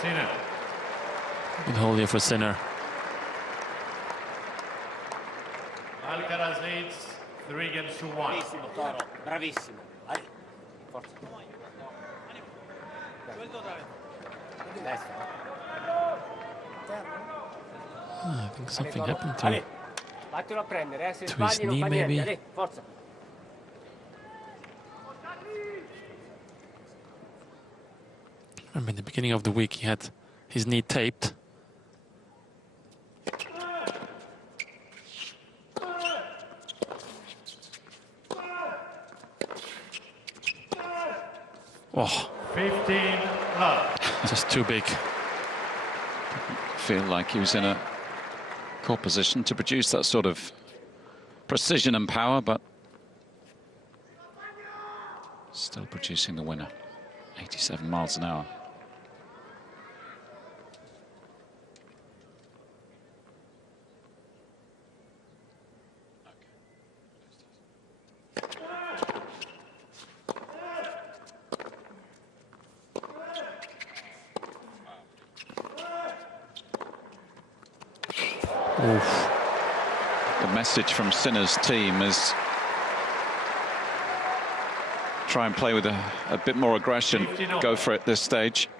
Sinner. Good hole here for Sinner. Alcaraz leads 3-1. Bravissimo, Toro. Bravissimo. Vai. Forza. Suelto otra vez. Destra. I think something Toro. happened to Ale. Vattelo a prendere, se to sbagli his non knee, fa niente. maybe. Ale, forza. Remember in the beginning of the week he had his knee taped. Oh, 15 love. just too big. Feel like he was in a core position to produce that sort of precision and power, but still producing the winner. 87 miles an hour. Oof. The message from Sinner's team is try and play with a bit more aggression. Go for it this stage.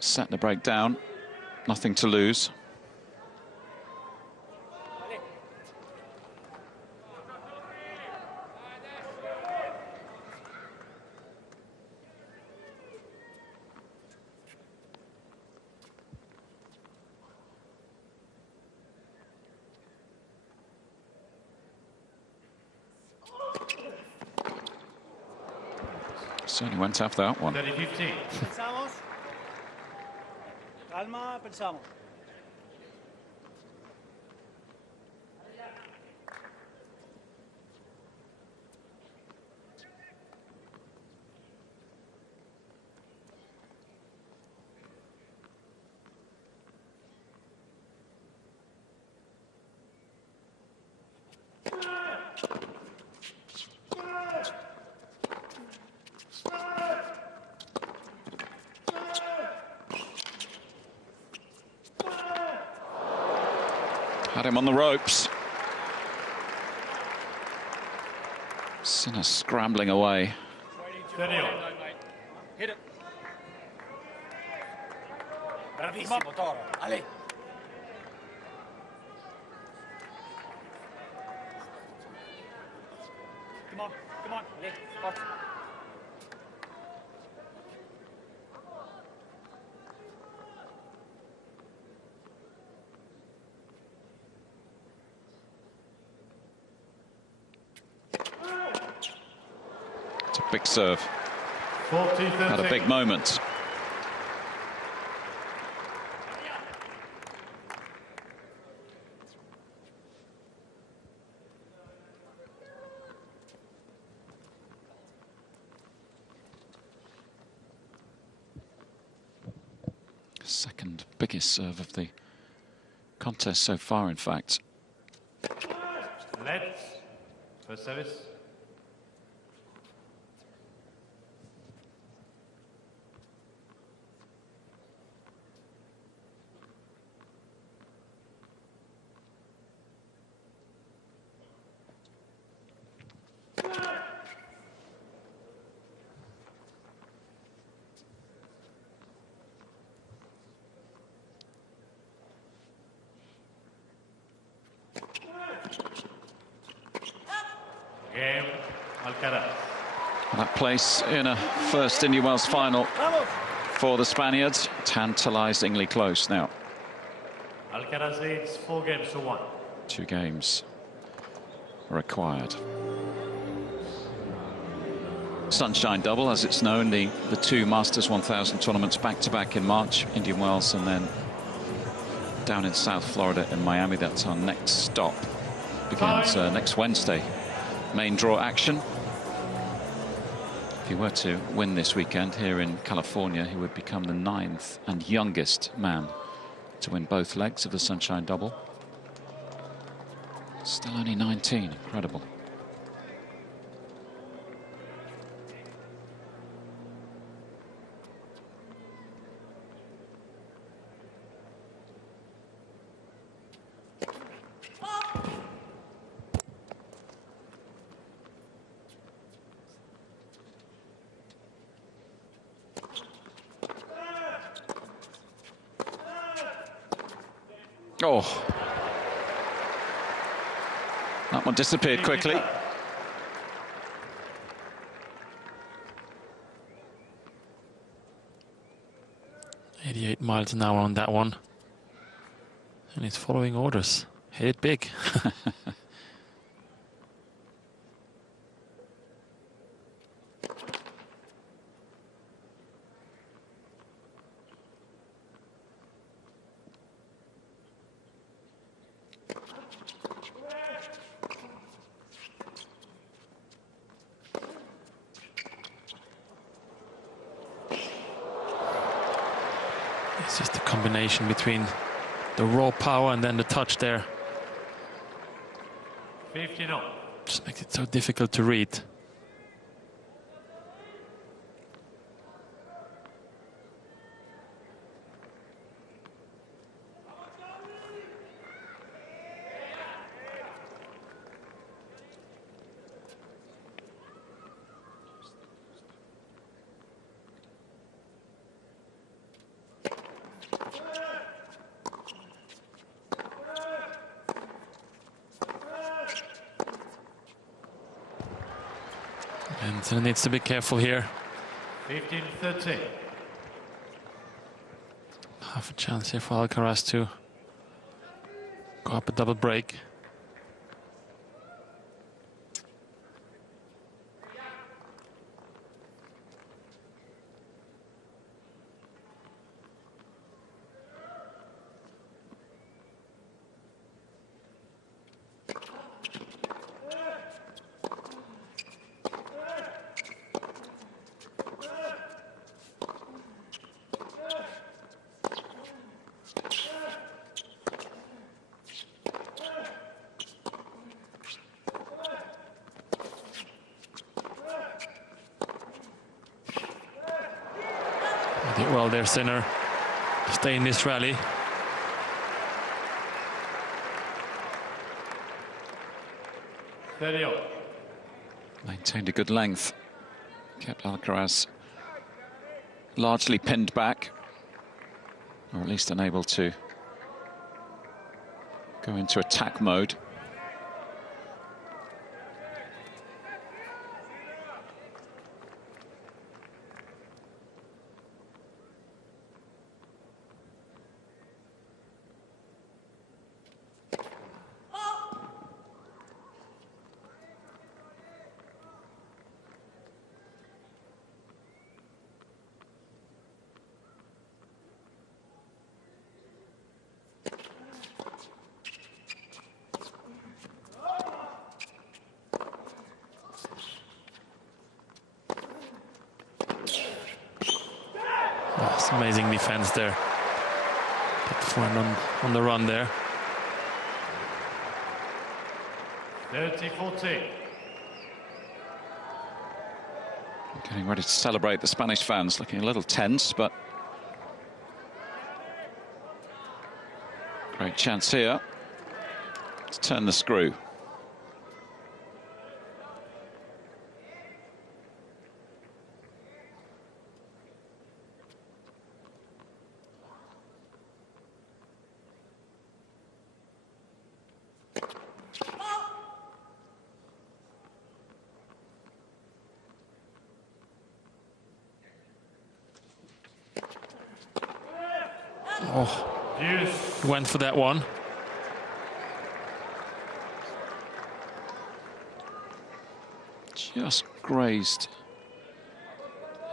Set the break down. Nothing to lose. Certainly went after that one. 30-15. Pensamos. Calma, pensamos. Had him on the ropes. Sinner scrambling away. 30. Hit it. Bravissimo, Toro. Ale. Come on, come on. Ale, forza. big serve. 40-30. Had a big moment. Second biggest serve of the contest so far, in fact. Let's. First service. Game, Alcaraz. That place in a first Indian Wells final for the Spaniards, tantalisingly close now. Alcaraz leads 4-1. 2 games required. Sunshine double, as it's known, the 2 Masters 1000 tournaments back-to-back in March, Indian Wells, and then down in South Florida in Miami. That's our next stop. Begins next Wednesday. Main draw action. If he were to win this weekend here in California, he would become the 9th and youngest man to win both legs of the Sunshine double. Still only 19, incredible. Oh, that one disappeared quickly. .88 miles an hour on that one. And he's following orders. Hit it big. It's just the combination between the raw power and then the touch there. 50-0. Just makes it so difficult to read. And so needs to be careful here. 15-13. Half a chance here for Alcaraz to go up a double break. Did well there, Sinner. Stay in this rally. Maintained a good length. Kept Alcaraz largely pinned back, or at least unable to go into attack mode. Amazing defense there. Get the forehand on the run there. 30-40. Getting ready to celebrate. The Spanish fans looking a little tense, but great chance here to turn the screw. Oh, Deuce. went for that one. Just grazed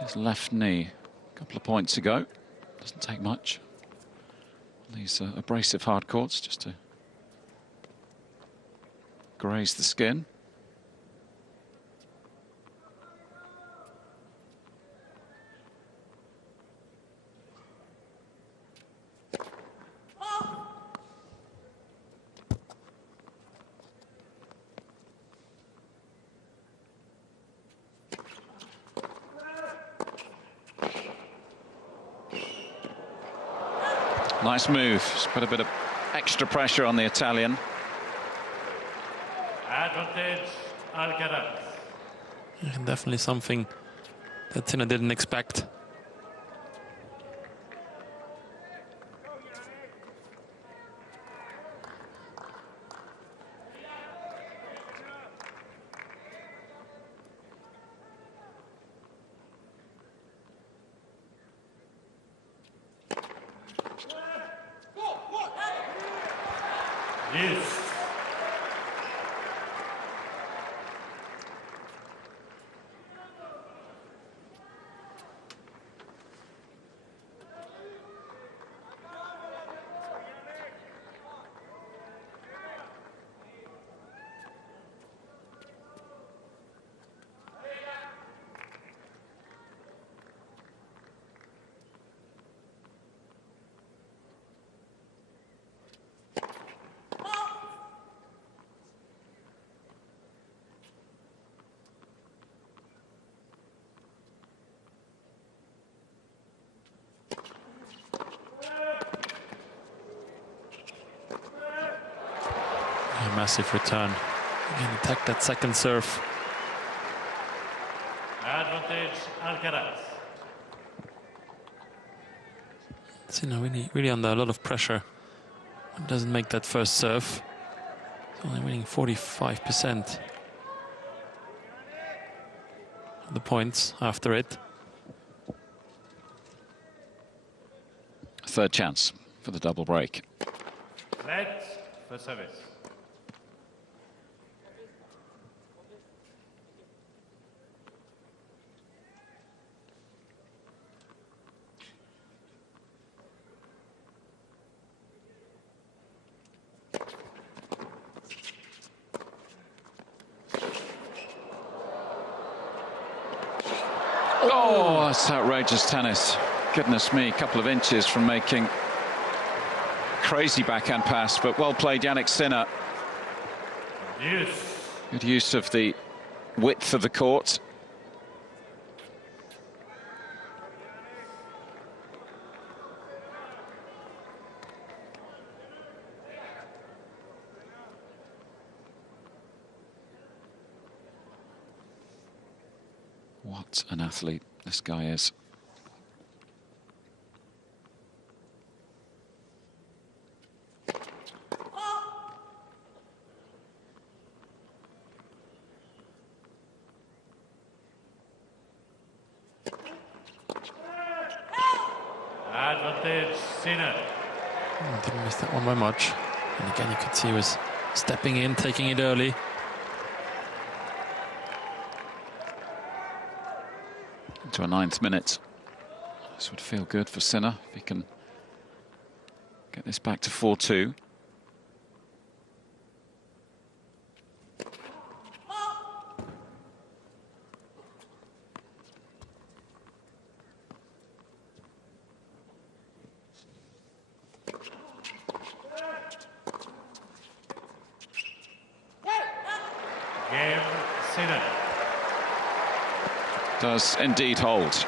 his left knee a couple of points ago. Doesn't take much. These abrasive hard courts just to graze the skin. Nice move. Just put a bit of extra pressure on the Italian. Advantage, Alcaraz. Definitely something that Sinner didn't expect. Yes. A massive return. Again, attack that second serve. Advantage, Alcaraz. Sinner really under a lot of pressure. Doesn't make that first serve. He's only winning 45% of the points after it. Third chance for the double break. Net for service. Oh, that's outrageous tennis. Goodness me, a couple of inches from making crazy backhand pass, but well played, Jannik Sinner. Yes. Good use of the width of the court. What an athlete this guy is. Advantage, Sinner. Oh, didn't miss that one by much. And again, you could see he was stepping in, taking it early. Into a 9th minute. This would feel good for Sinner if he can get this back to 4-2. Sinner. Does indeed hold.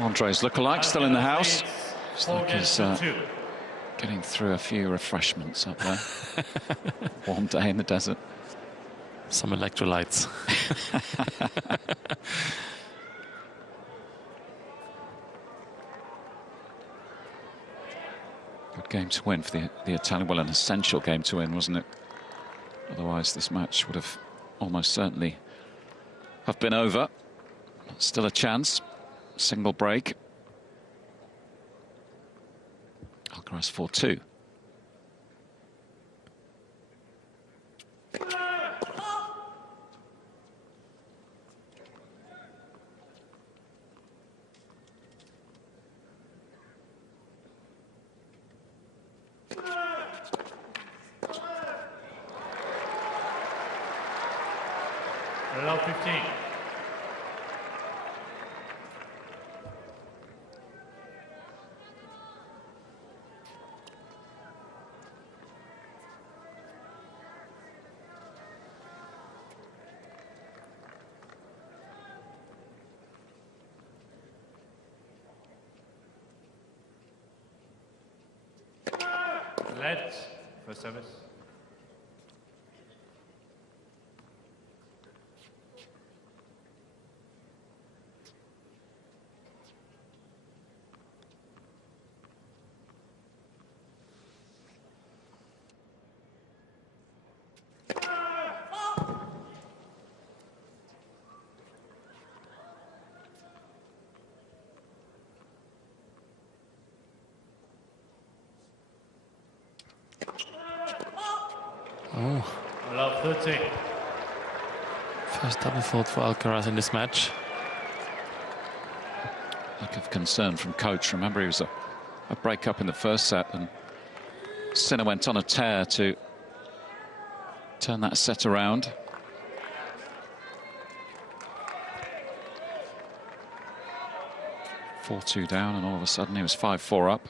Andre's lookalike still in the house. Looks like he's getting through a few refreshments up there. Warm day in the desert. Some electrolytes. Good game to win for the Italian. Well, an essential game to win, wasn't it? Otherwise, this match would have almost certainly have been over. Still a chance. Single break. Alcaraz 4-2. Allow 15. Let for service. Oh, Allow 13. first double fault for Alcaraz in this match. Look of concern from coach. Remember, he was a break-up in the first set, and Sinner went on a tear to turn that set around. "4-2 down, and all of a sudden he was 5-4 up.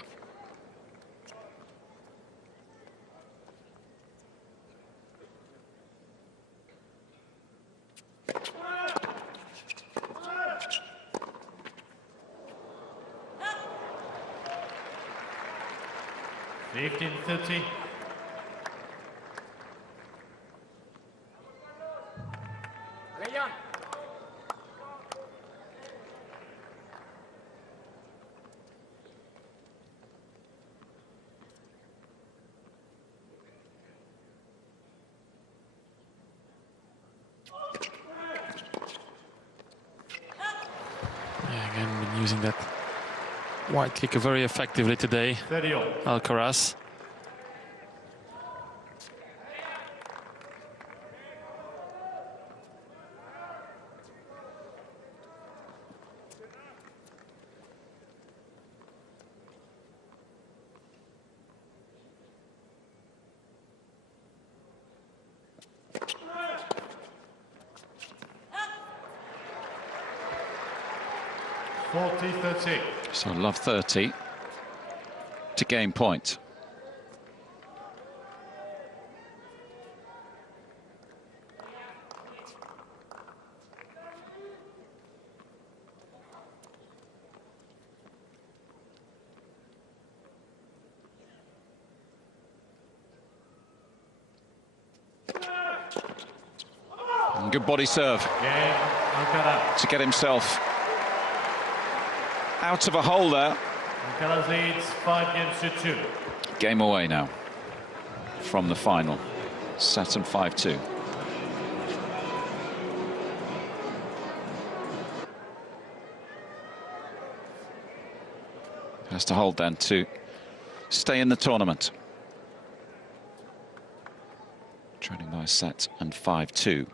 Fifteen 30. Yeah, again, been using that wide kicker very effectively today, 30 all. Alcaraz. So love 30 to gain point. And good body serve to get himself out of a hole there. Alcaraz leads 5-2. Game away now from the final. Set and 5-2. Has to hold then to stay in the tournament. Trailing by a set and 5-2.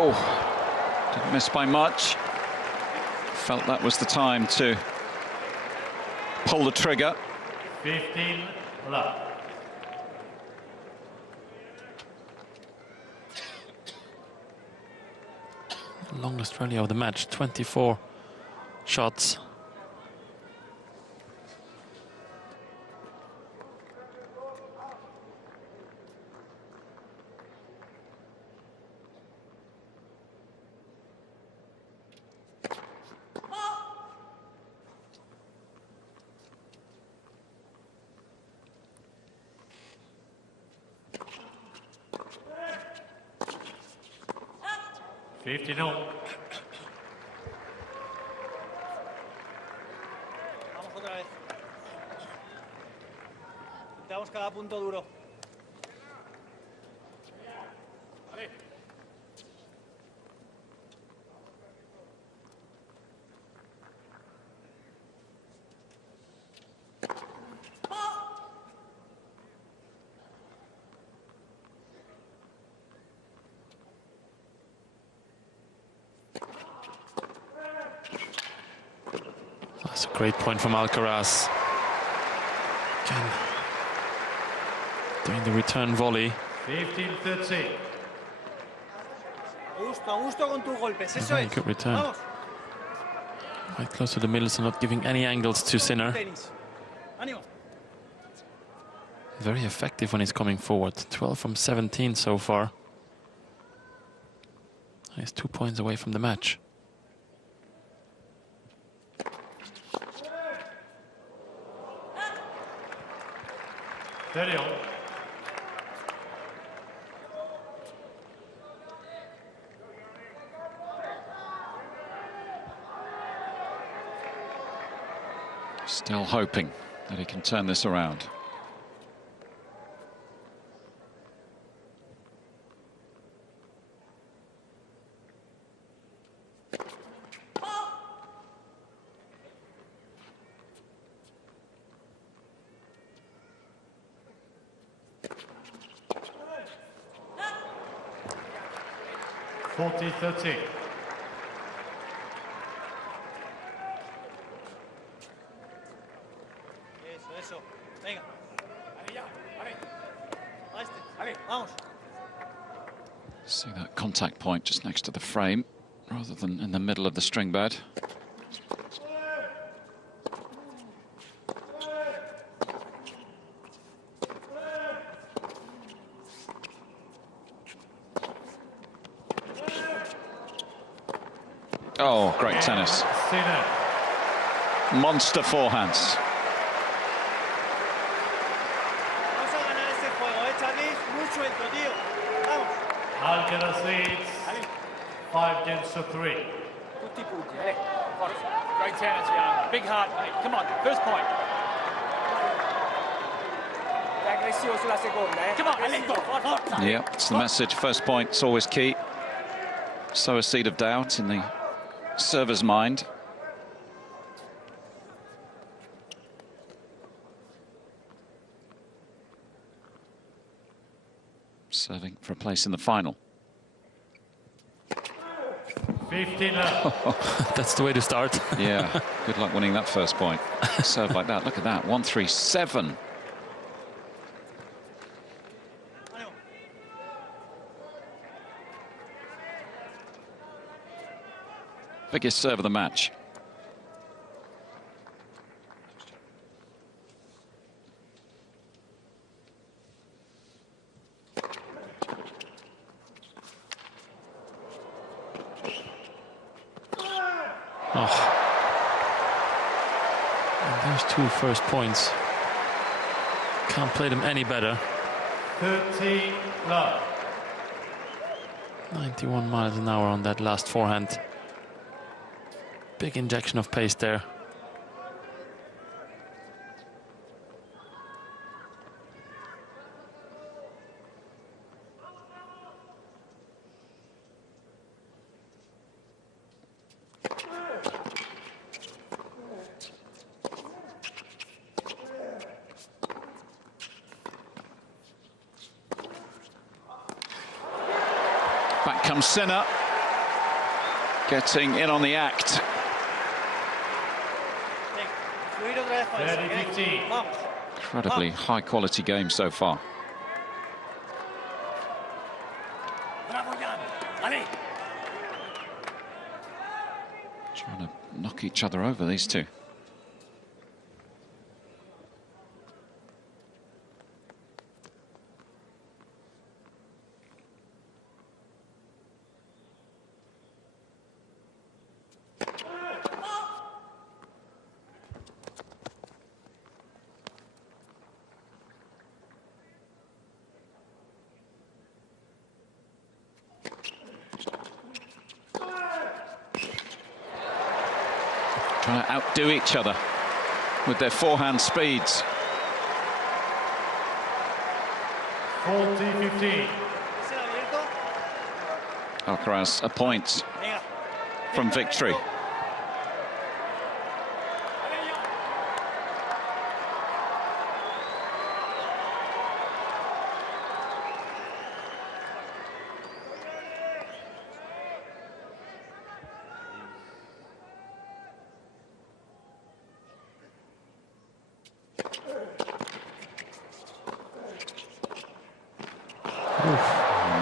Oh, didn't miss by much. Felt that was the time to pull the trigger. 15 love. Longest rally of the match, 24 shots. No. Vamos otra vez. Intentamos cada punto duro. Vale. That's a great point from Alcaraz. Again, doing the return volley. 15-13. A gusto con tus golpes. Eso Very es. good return. Vamos. Right close to the middle, so not giving any angles to Sinner. Tenis. Ánimo. Very effective when he's coming forward. 12 from 17 so far. He's 2 points away from the match. Still hoping that he can turn this around. Eso. Venga. Vamos. See that contact point just next to the frame rather than in the middle of the string bed. Oh, great tennis. Monster forehands. Vamos a ganar ese juego, Charlie. Muy suelto, tío. Vamos. Alcaraz leads 5-3. Tutti punti, forza. Great tennis, young. Big heart, mate. Come on, first point. Aggressivo sulla seconda, eh. Come on, aggressivo. Yeah, it's the message. First point's always key. Sow a seed of doubt in the server's mind. Serving for a place in the final. 15 love. That's the way to start. Yeah, good luck winning that first point. Serve like that. Look at that. 1-3-7. Ánimo. Biggest serve of the match. Oh. And there's 2 first points. Can't play them any better. 13 love. 91 miles an hour on that last forehand. Big injection of pace there. Back comes Sinner. getting in on the act. Fluir otra vez con eso, Ready, ¿ok? 15. Vamos. Incredibly high-quality game so far. Bravo, Jan. Allez. Trying to knock each other over, these two. Trying to outdo each other with their forehand speeds. 40-15. ¿Es el abierto? Alcaraz a point Venga. from victory.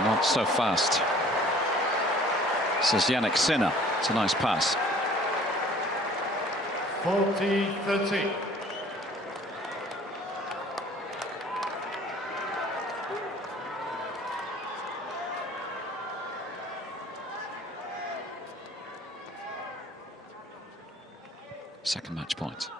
Not so fast. Says Jannik Sinner. It's a nice pass. 40-30. Second match point.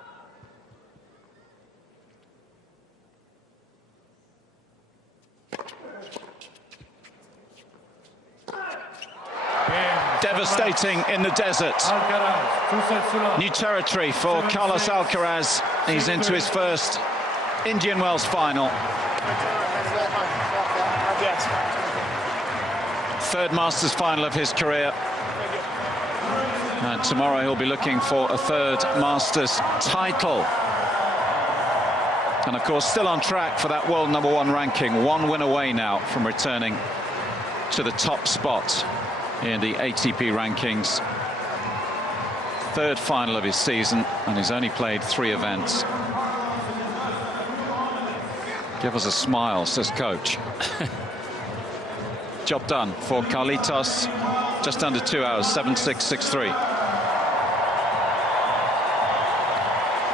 Devastating in the desert. Alcaraz, 2 sets to love. New territory for Carlos Alcaraz. He's into his first Indian Wells final. Third Masters final of his career. And tomorrow he'll be looking for a third Masters title. And of course, still on track for that world #1 ranking. One win away now from returning to the top spot in the ATP rankings. Third final of his season, and he's only played 3 events. Give us a smile, says coach. Job done for Carlitos. Just under 2 hours, 7-6, 6-3.